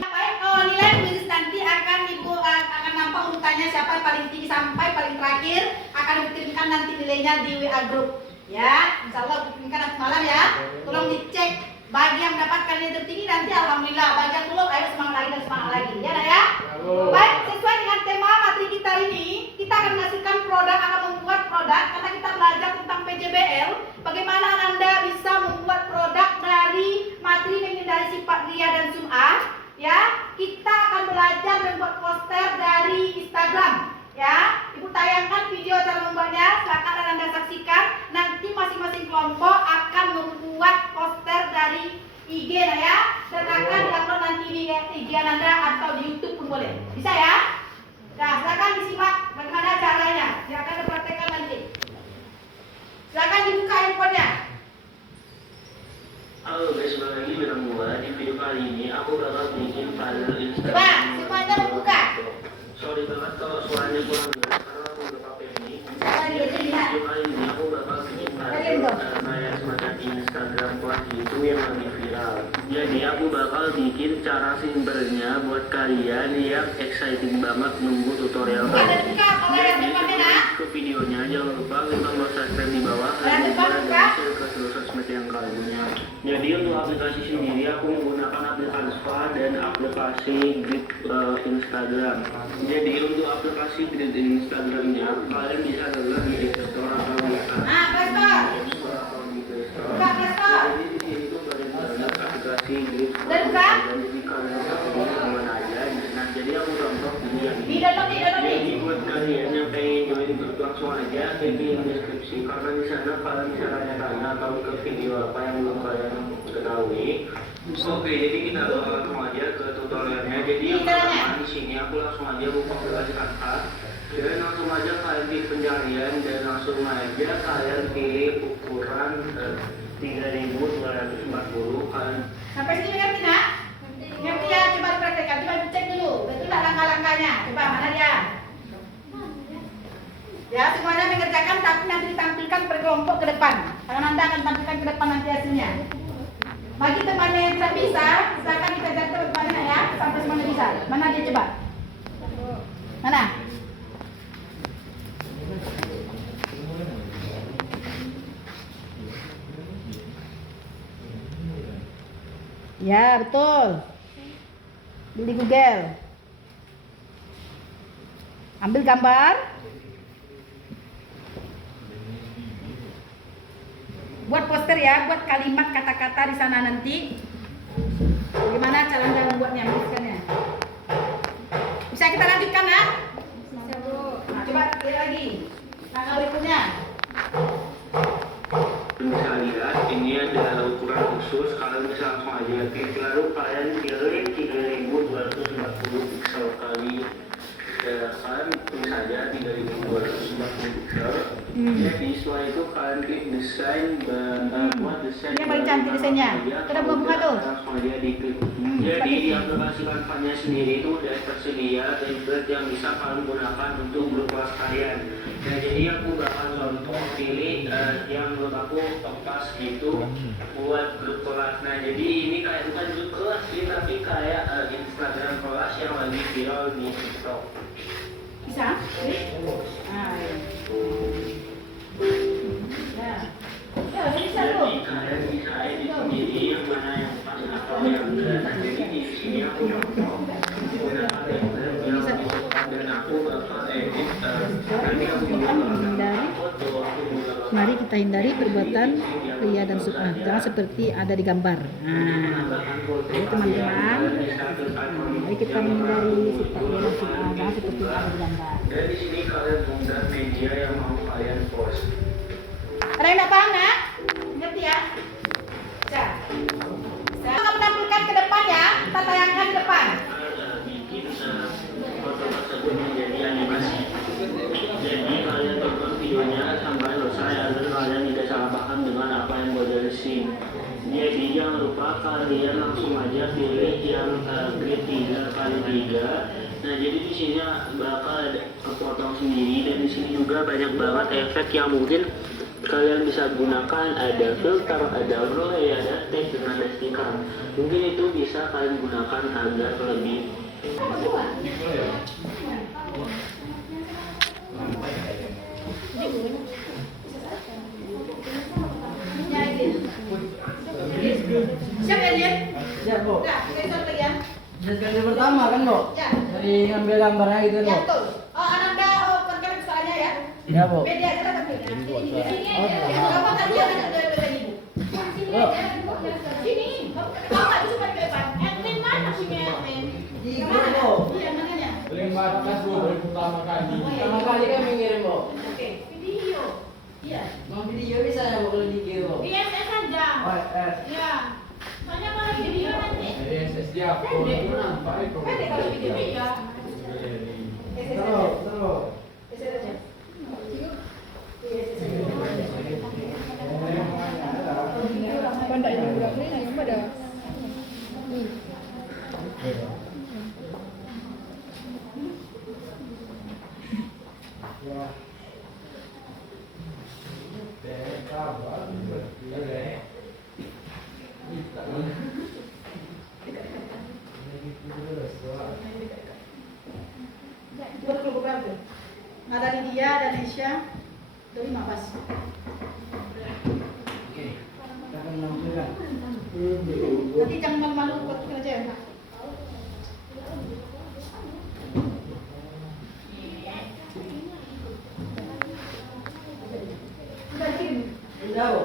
Baik, nilai kuis nanti akan ibu akan nampak urutannya siapa yang paling tinggi sampai paling terakhir akan dikirimkan nanti nilainya di WA group. Ya, insya Allah dikirimkan nanti malam ya. Tolong dicek bagi yang mendapatkan nilai tertinggi nanti alhamdulillah. Bagi yang belum, ayo semangat lagi dan semangat lagi. Ya, Nak, ya. Baik, sesuai dengan tema materi kita ini, kita akan menghasilkan produk, akan membuat produk karena kita belajar tentang PJBL. Bagaimana Anda bisa membuat produk dari materi menghindari sifat ria dan sum'ah. Ya, kita akan belajar membuat poster dari Instagram. Ya, ibu tayangkan video cara membuatnya. Silakan Anda saksikan. Nanti masing-masing kelompok akan membuat poster dari IG ya, dan akan diupload nanti di IG Anda atau di YouTube pun boleh. Bisa ya? Nah, silakan disimak bagaimana caranya. Silakan dipraktekkan nanti. Silakan dibuka handphonenya. Halo guys, balik lagi dengan gua. Di video kali ini aku bakal bikin file Instagram. Coba, semuanya membuka. Sorry banget kalau suaranya kurang jelas karena aku udah pakai ini. Silakan dilihat. Video kali ini aku bakal bikin file Kalian dong. kayak semacam Instagram kelas itu yang lagi viral. Jadi aku bakal bikin cara simpelnya buat kalian yang excited banget nunggu tutorial. Ada buka, kalau yang Jadi depannya sebelum nak. ke videonya jangan lupa klik tombol subscribe di bawah dan share ke seluruh sosmed yang kalian punya. Jadi untuk aplikasi sendiri aku menggunakan aplikasi Canva dan aplikasi Grid Instagram. Jadi untuk aplikasi Grid Instagramnya kalian bisa download di App Store atau di Nah, Pastor. App Store atau di Play Store. Buka, Pastor. Jadi di sini tuh kalian download aplikasi Grid Udah buka? dan jadi kalian bisa pilih kemana aja. Nah jadi aku contoh ini yang Di download nih. jadi buat kalian yang pengen join grup langsung aja ke di deskripsi karena di sana kalian bisa tanya-tanya atau ke video apa yang belum kalian ketahui. Oke, jadi kita langsung aja ke tutorialnya. Jadi yang pertama di sini aku langsung aja buka aplikasi Canva. Dan langsung aja kalian pilih pencarian dan langsung aja kalian pilih ukuran 3240 kalian. Sampai sini ngerti nak? Ngerti ya? Coba dipraktekkan, coba dicek dulu. Betul tak langkah-langkahnya? Coba mana dia? Ya, semuanya mengerjakan tapi nanti ditampilkan per kelompok ke depan. Karena Anda akan tampilkan ke depan nanti hasilnya. Bagi temannya yang tidak bisa, silakan kita jatuh depannya ya, sampai semuanya bisa. Mana dia coba? Mana? Ya, betul. Di Google. Ambil gambar. Buat poster ya, buat kalimat kata-kata di sana nanti. Bagaimana cara Anda membuatnya, menuliskannya? Bisa kita lanjutkan ya? Bisa, Bu. Nah, coba lihat lagi. Langkah berikutnya. Bisa lihat ini adalah ukuran khusus, kalian bisa langsung aja klik, lalu kalian pilih 3240 pixel kali kalian tulis saja 3240 desain buat desain. Ini yang paling cantik desainnya. Ada bunga-bunga tuh. Jadi di aplikasi Canva-nya sendiri itu udah tersedia template yang bisa kalian gunakan untuk grup kelas kalian. Nah jadi aku bakal contoh pilih yang menurut aku pas gitu buat grup kelas. Nah jadi ini kayak bukan grup kelas sih, tapi kayak Instagram kelas yang lagi viral di TikTok. Bisa? Nah, ya. Ya, bisa tuh. Jadi kalian bisa edit sendiri yang mana yang pas atau yang enggak. Nah jadi di sini aku contoh menggunakan template yang dan aku bakal edit nanti aku Hindari. foto aku bakal Mari kita hindari perbuatan ria dan sum'ah. Jangan seperti ada di gambar. Nah, jadi teman-teman, mari kita menghindari sifat ria dan sum'ah. Jangan seperti ada di gambar. dan di sini kalian unggah media yang mau kalian post. Ada yang tak paham, nak? Ngerti ya? Bisa. Bisa. Kamu menampilkan ke depan ya. Kita tayangkan ke depan. Bikin foto tersebut menjadi animasi. Jadi kalian tonton videonya sampai selesai agar kalian tidak salah paham dengan apa yang gue jelasin. Jadi jangan lupa kalian langsung aja pilih yang grid 3x3. Nah jadi di sini bakal ada kepotong sendiri dan di sini juga banyak banget efek yang mungkin kalian bisa gunakan, ada filter, ada overlay, ada text, dan ada stiker. Mungkin itu bisa kalian gunakan agar lebih Siap ya, Din? Siap, Bu. Udah, kita start lagi ya. Dan kali pertama kan, Bu? Ya. Dari ngambil gambarnya gitu, Ya, Bu. betul. Oh, Ananda, perkenalkan soalnya ya. Ya, Bu. Media aja lah tampilnya. Sini aja. Kamu kan dia dari ibu. Sini aja. Sini. Kamu nggak bisa pakai depan. Admin mana punya admin? Di Kemana? Bu. Iya, mananya? Terima kasih baru pertama kali. Oh, iya. Pertama kali kan mengirim, Bu. Oke, video. Iya. Mau video bisa ya, Bu, kalau dikirim, Bu? Di SS aja. Oh, Iya. Soalnya kalau video nanti. Dari SSD aku nampak itu. Pendek kalau video. Iya. SS aja. Terus, terus. SS aja. Pandai di budak ni yang pada. Buat kelompok berapa? Nah, dari dia dan Nesya dari Mabas. Oke. Kita akan menampilkan. Nanti jangan malu-malu buat kerja ya. Sudah kirim. Sudah, Bu.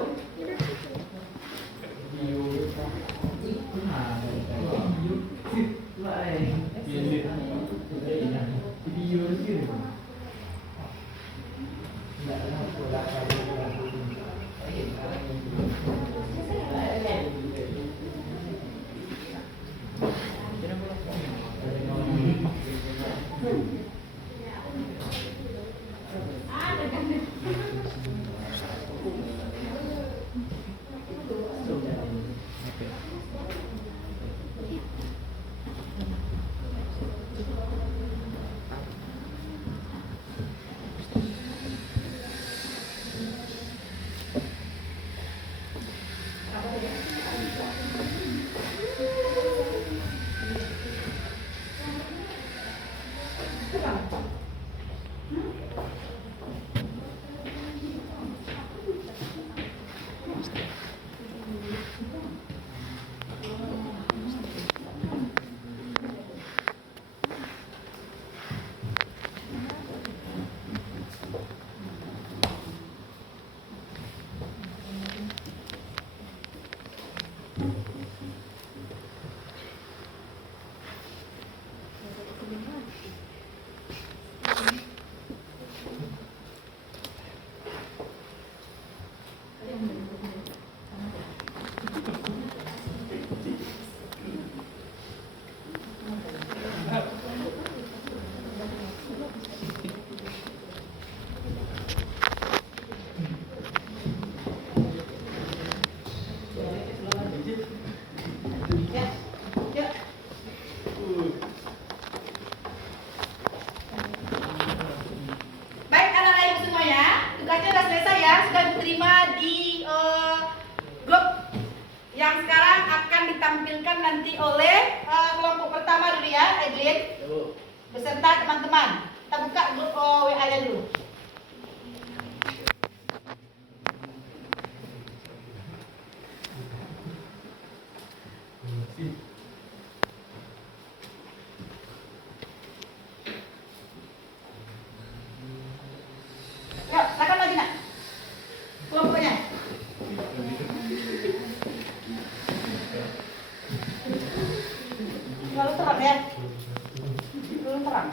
diisi oleh kelompok pertama dulu ya, Edwin. Beserta teman-teman. Kita buka grup WA-nya dulu. Yuk, silakan lagi nak. Kelompoknya. Lalu terang ya. Lalu terang.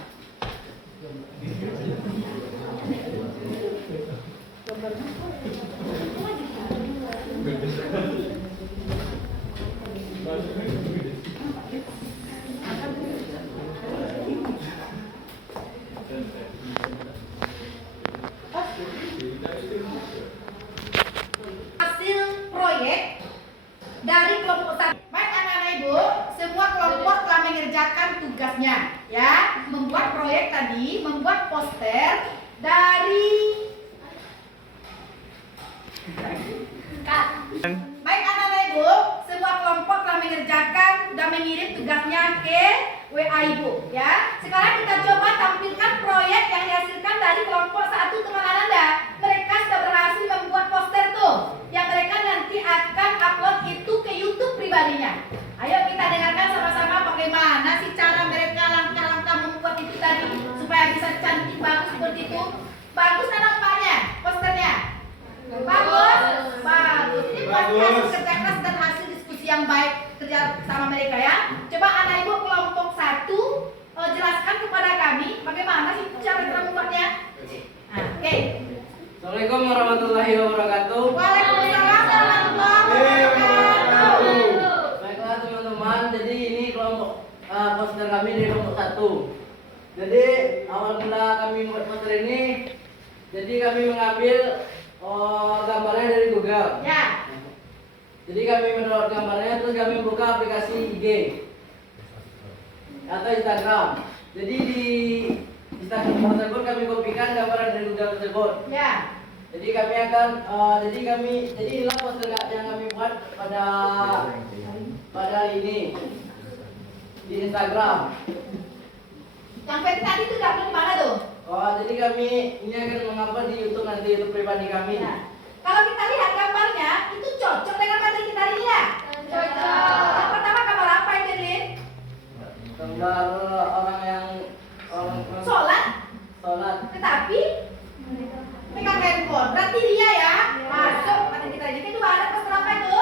Hasil proyek dari kelompok satu. Baik anak-anak ibu, semua kelompok telah mengerjakan tugasnya, ya, membuat proyek tadi, membuat poster dari. Baik anak-anak ibu, semua kelompok telah mengerjakan dan mengirim tugasnya ke WA ibu, ya. Sekarang kita coba tampilkan proyek yang dihasilkan dari kelompok satu teman Anda. Mereka sudah berhasil membuat poster tuh, yang mereka nanti akan upload itu ke YouTube pribadinya. Ayo kita dengarkan sama-sama bagaimana sih cara mereka langkah-langkah membuat itu tadi supaya bisa cantik bagus seperti itu. Bagus kan nampaknya posternya? Bagus, bagus. Ini pasti hasil kerja keras dan hasil diskusi yang baik kerja sama mereka ya. Coba anak ibu kelompok satu jelaskan kepada kami bagaimana sih cara kita membuatnya. Nah, oke. Assalamualaikum warahmatullahi wabarakatuh. Waalaikumsalam warahmatullahi wabarakatuh. Baiklah teman-teman, jadi ini kelompok poster kami dari kelompok satu. Jadi awal mula kami membuat poster ini, jadi kami mengambil gambarnya dari Google. Ya. Jadi kami mendownload gambarnya, terus kami buka aplikasi IG atau Instagram. Jadi di Instagram tersebut kami kopikan gambar dari Google tersebut. Ya. Jadi kami akan, jadi inilah poster yang kami buat pada ini di Instagram. Yang penting tadi itu dapet di mana tuh? Jadi kami ini akan mengupload di YouTube nanti, YouTube pribadi kami. Nah, kalau kita lihat gambarnya itu cocok dengan materi kita hari ini ya? Cocok. Yang pertama gambar apa itu, Lin? Gambar orang Sholat. Tetapi pegang handphone. Berarti dia ya masuk materi kita ini. Itu ada poster apa itu?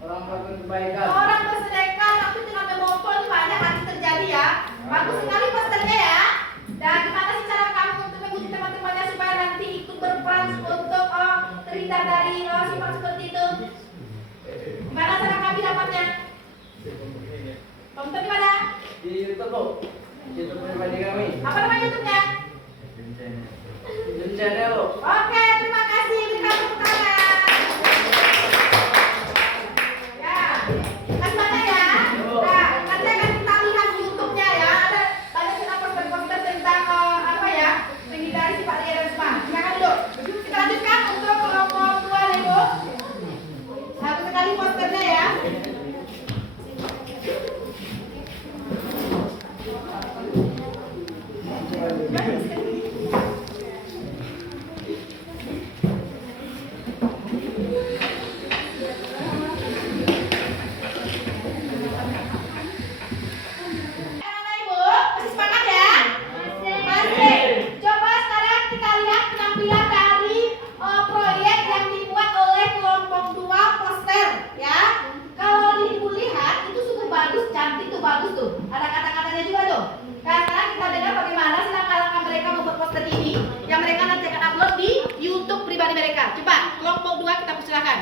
Orang melakukan kebaikan. Orang bersedekah tapi dengan memotong itu banyak nanti terjadi ya. Bagus sekali posternya ya. Dan gimana sih cara kamu untuk mengikuti teman-temannya supaya nanti ikut berperan untuk terhindar dari sifat seperti itu? Gimana cara kami dapatnya? Tonton di mana? Di YouTube loh, YouTube pribadi kami. Apa nama YouTube-nya? YouTube channel loh. Oke, terima kasih. Berikan tepuk tangan. Ya, kasih banyak ya. Nah, nanti akan kita lihat di YouTube-nya ya. Ada banyak sekali poster-poster tentang apa ya, menghindari sifat realisme. Silakan dulu. Kita lanjutkan untuk kelompok 2 Ibu. Satu sekali posternya ya. Anak-anak Ibu, masih semangat ya? Masih. Coba sekarang kita lihat penampilan dari proyek yang dibuat oleh kelompok 2 poster ya. Kalau Ibu lihat itu sungguh bagus, cantik tuh, bagus tuh. Ada kata-katanya juga tuh. Nah, sekarang kita dengar bagaimana sih langkah-langkah mereka membuat poster ini yang mereka nanti akan upload di YouTube pribadi mereka. Coba kelompok 2 kita persilakan.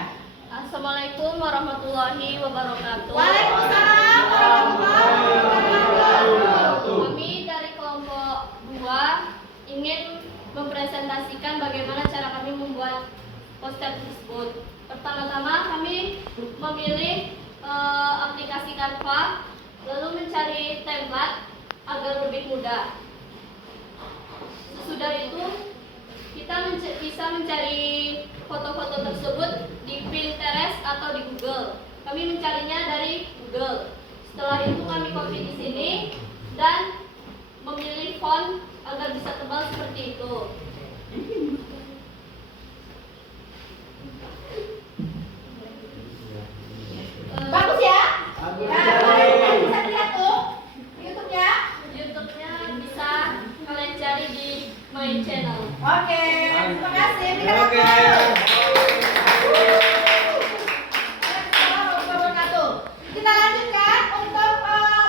Assalamualaikum warahmatullahi wabarakatuh. Waalaikumsalam warahmatullahi wabarakatuh. Kami dari kelompok 2 ingin mempresentasikan bagaimana cara kami membuat poster tersebut. Pertama-tama kami memilih aplikasi Canva, lalu mencari template agar lebih mudah. Sesudah itu kita bisa mencari foto-foto tersebut di Pinterest atau di Google. Kami mencarinya dari Google. Setelah itu kami copy di sini dan memilih font agar bisa tebal seperti itu. Bagus ya? Nah, kalian bisa lihat tuh YouTube-nya. YouTube-nya bisa kalian cari di my channel. Oke, terima kasih. Berikan Oke. applause. Kita lanjutkan untuk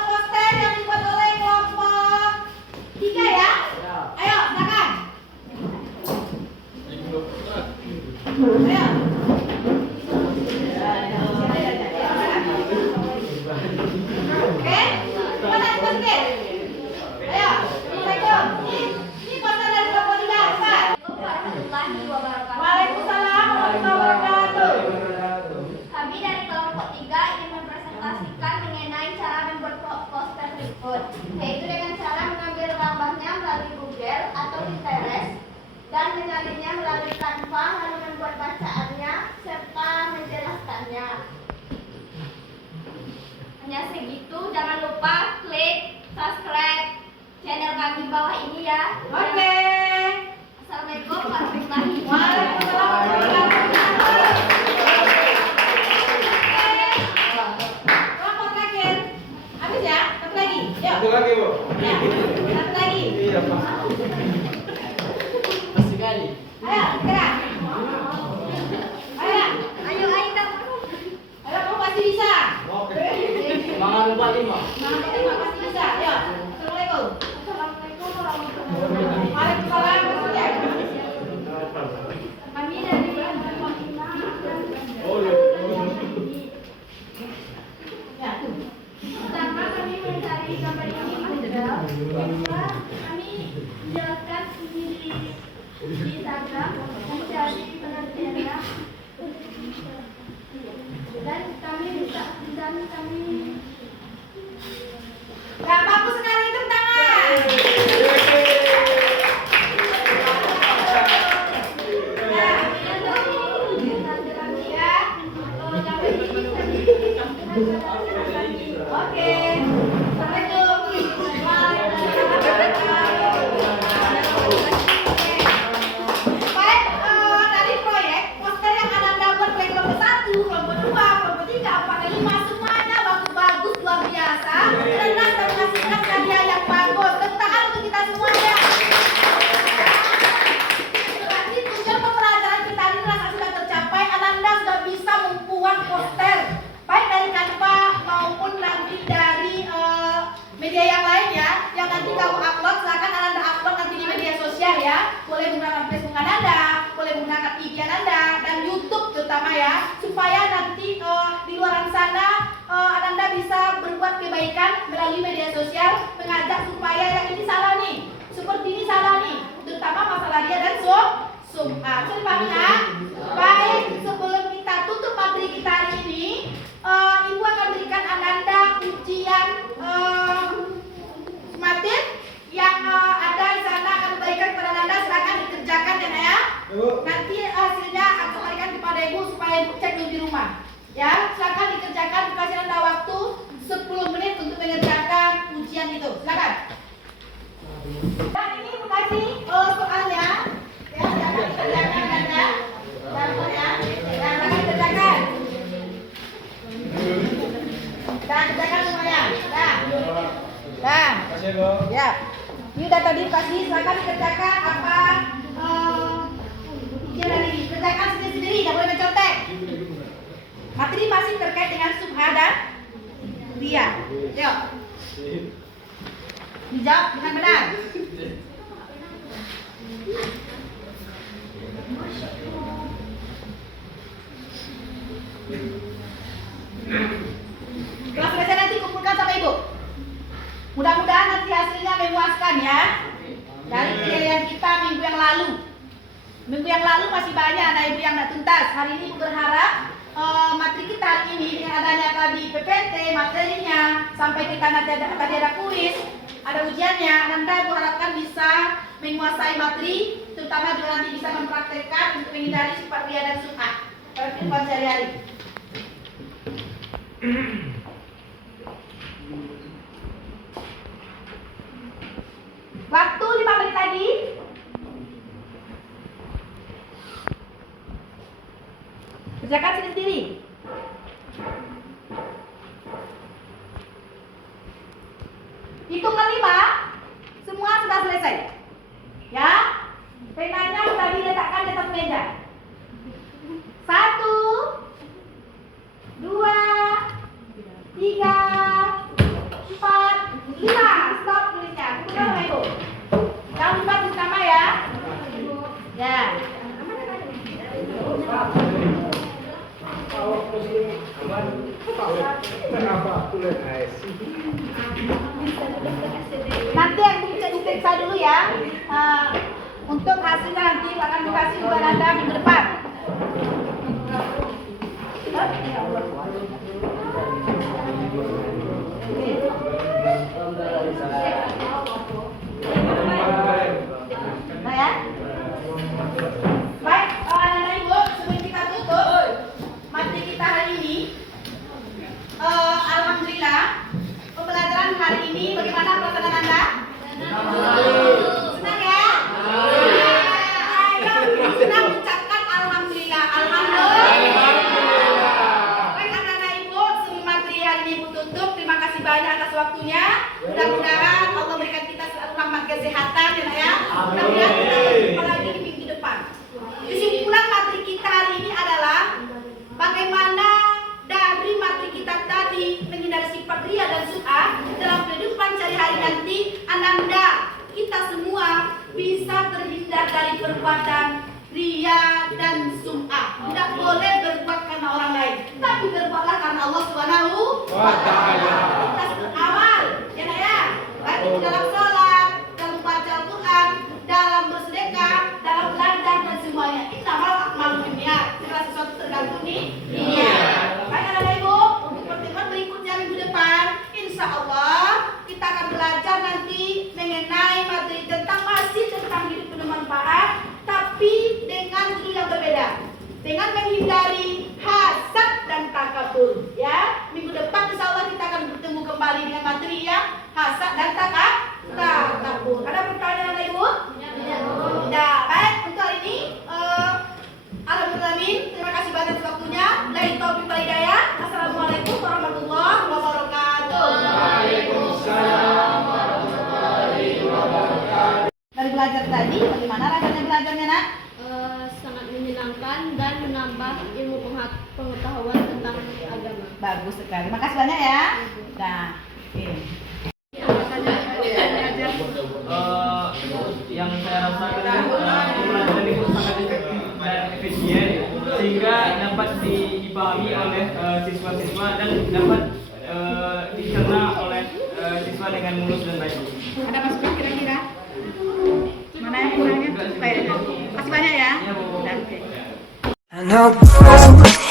poster yang dibuat oleh kelompok 3 ya. Ayo, silakan. Ayo. Oke, mana poster? Ayo, Assalamualaikum. Ini poster dari kelompok 3, Ustaz. Warahmatullahi wabarakatuh. Waalaikumsalam warahmatullahi wabarakatuh. Kami dari kelompok 3 ingin mempresentasikan mengenai cara membuat poster berikut, yaitu dengan cara mengambil gambarnya melalui Google atau Pinterest dan menyalinnya melalui Canva, lalu membuat bacaannya serta menjelaskannya. Hanya segitu, jangan lupa klik subscribe channel kami di bawah ini ya. Oke. Assalamualaikum warahmatullahi Waalaikumsalam warahmatullahi wabarakatuh. Kelompok terakhir. Habis ya? Satu lagi. Yuk. Satu lagi, Bu. Ya. Satu lagi. Iya, Pak. Masih kali. Ayo, gerak. Ayo. Ayo, Dam. Ayo, kamu pasti bisa. Semangat 45. Semangat terima pasti bisa. Ayo. Assalamualaikum. Assalamualaikum warahmatullahi wabarakatuh. Waalaikumsalam warahmatullahi Kami dari kelompok 5 akan Ya, tuh. pertama kami mencari gambar ini model. Kedua, kami menjelaskan ini di Instagram, mencari pengertiannya. Dan kami Ya, bagus sekali itu tangan. Oke. Baik, dari proyek poster yang Ananda buat oleh kelompok 1, kelompok 2, kelompok 3, 4, 5 semuanya bagus-bagus luar biasa. Dan menghasilkan karya yang bagus. Tepuk tangan untuk kita semua ya. Berarti tujuan pembelajaran kita ini rasa sudah tercapai. Ananda sudah bisa membuat poster baik dari Canva maupun nanti dari media yang lain ya. Yang nanti kamu upload, silakan Ananda upload nanti di media sosial ya. Boleh menggunakan Facebook Ananda, boleh menggunakan IG Ananda dan YouTube terutama ya, supaya nanti di luar sana Ananda bisa berbuat kebaikan melalui media sosial, mengajak supaya yang ini salah nih, seperti ini salah nih, terutama masalah dia dan sum'ah. Selanjutnya, baik sebelum kita tutup materi kita hari ini, Ibu akan berikan Ananda ujian materi yang ada di sana akan diberikan kepada Ananda, silakan dikerjakan ya. Nanti hasilnya akan berikan kepada Ibu supaya Ibu cek dulu di rumah. Ya, silakan dikerjakan, dikasih Anda waktu 10 menit untuk mengerjakan ujian itu. Silakan. Dan ini Ibu kasih soalnya. Ya, silakan dikerjakan Anda. Contohnya, dan silakan dikerjakan. Dan kerjakan semuanya. Nah. Kasih, Bu. Ya, ini udah tadi kasih, silakan dikerjakan apa ujian hari ini. Kerjakan sendiri-sendiri, tidak boleh mencontek. Materi masih terkait dengan subha dan dia. Yuk, dijawab dengan benar. Kelas selesai nanti kumpulkan sama Ibu. Mudah-mudahan nanti hasilnya memuaskan ya. Dari penilaian kita minggu yang lalu. Minggu yang lalu masih banyak anak Ibu yang tidak tuntas. Hari ini Ibu berharap materi kita hari ini dengan adanya tadi PPT, materinya, sampai kita nanti tadi ada kuis, ada ujiannya, Ananda Ibu harapkan bisa menguasai materi, terutama juga nanti bisa mempraktekkan untuk menghindari sifat ria dan sum'ah pada kehidupan sehari-hari. Kerjakan sendiri. Hitungan 5, semua sudah selesai. Ya, penanya sudah diletakkan di atas meja. 1, 2, 3, 4, 5. Stop tulisnya. Tunggu Ibu. Jangan lupa tulis nama ya. Ya. Nanti yang diperiksa dulu ya. Untuk hasilnya nanti akan dikasih kepada Anda minggu depan. Nah ya. Baik, anak-anak Ibu, sebelum kita tutup materi kita hari ini, alhamdulillah pembelajaran hari ini bagaimana perasaan Anda? Senang ya? Ayo, senang ucapkan alhamdulillah. Alhamdulillah. Baik anak-anak Ibu, sebelum materi hari ini Ibu tutup, terima kasih banyak atas waktunya. Mudah-mudahan Allah berikan kita selalu rahmat kesehatan ya, Nak ya. Mudah-mudahan kita berjumpa lagi di minggu depan. Kesimpulan materi kita hari ini adalah bagaimana dari materi kita tadi menghindari sifat ria dan sum'ah dalam kehidupan sehari-hari nanti, ananda kita semua bisa terhindar dari perbuatan ria dan sum'ah. Tidak boleh berbuat karena orang lain, tapi berbuatlah karena Allah Subhanahu wa Ta'ala. Kita beramal, ya Nak ya, baik itu dalam sholat, dalam baca Al-Quran, dalam bersedekah, dalam belanja dan semuanya. Innamal a'malu binniyat. Segala sesuatu tergantung niat. Baik anak-anak Ibu, untuk pertemuan berikutnya minggu depan, insya Allah kita akan belajar nanti mengenai materi masih tentang hidup penuh manfaat, tapi dengan judul yang berbeda, dengan menghindari hasad dan takabur. Ya, minggu depan insya Allah kita akan bertemu kembali dengan materi yang hasad dan takabur. Ada pertanyaan anak Ibu? Tidak. Baik, untuk hari ini alhamdulillah, terima kasih banyak atas waktunya. Lain taufiq wal hidayah. Assalamualaikum warahmatullahi wabarakatuh. Waalaikumsalam warahmatullahi wabarakatuh. Dari belajar tadi, bagaimana rasanya belajarnya, Nak? Sangat menyenangkan dan menambah ilmu pengetahuan tentang agama. Bagus sekali. Terima kasih banyak ya. Nah, oke. Yang saya rasakan pembelajaran itu sangat efektif dan efisien sehingga dapat dipahami oleh siswa-siswa dan dapat dicerna oleh siswa dengan mulus dan baik. Ada masukan kira-kira? Mana yang kurangnya? Baik. Terima kasih banyak ya. Nah, oke.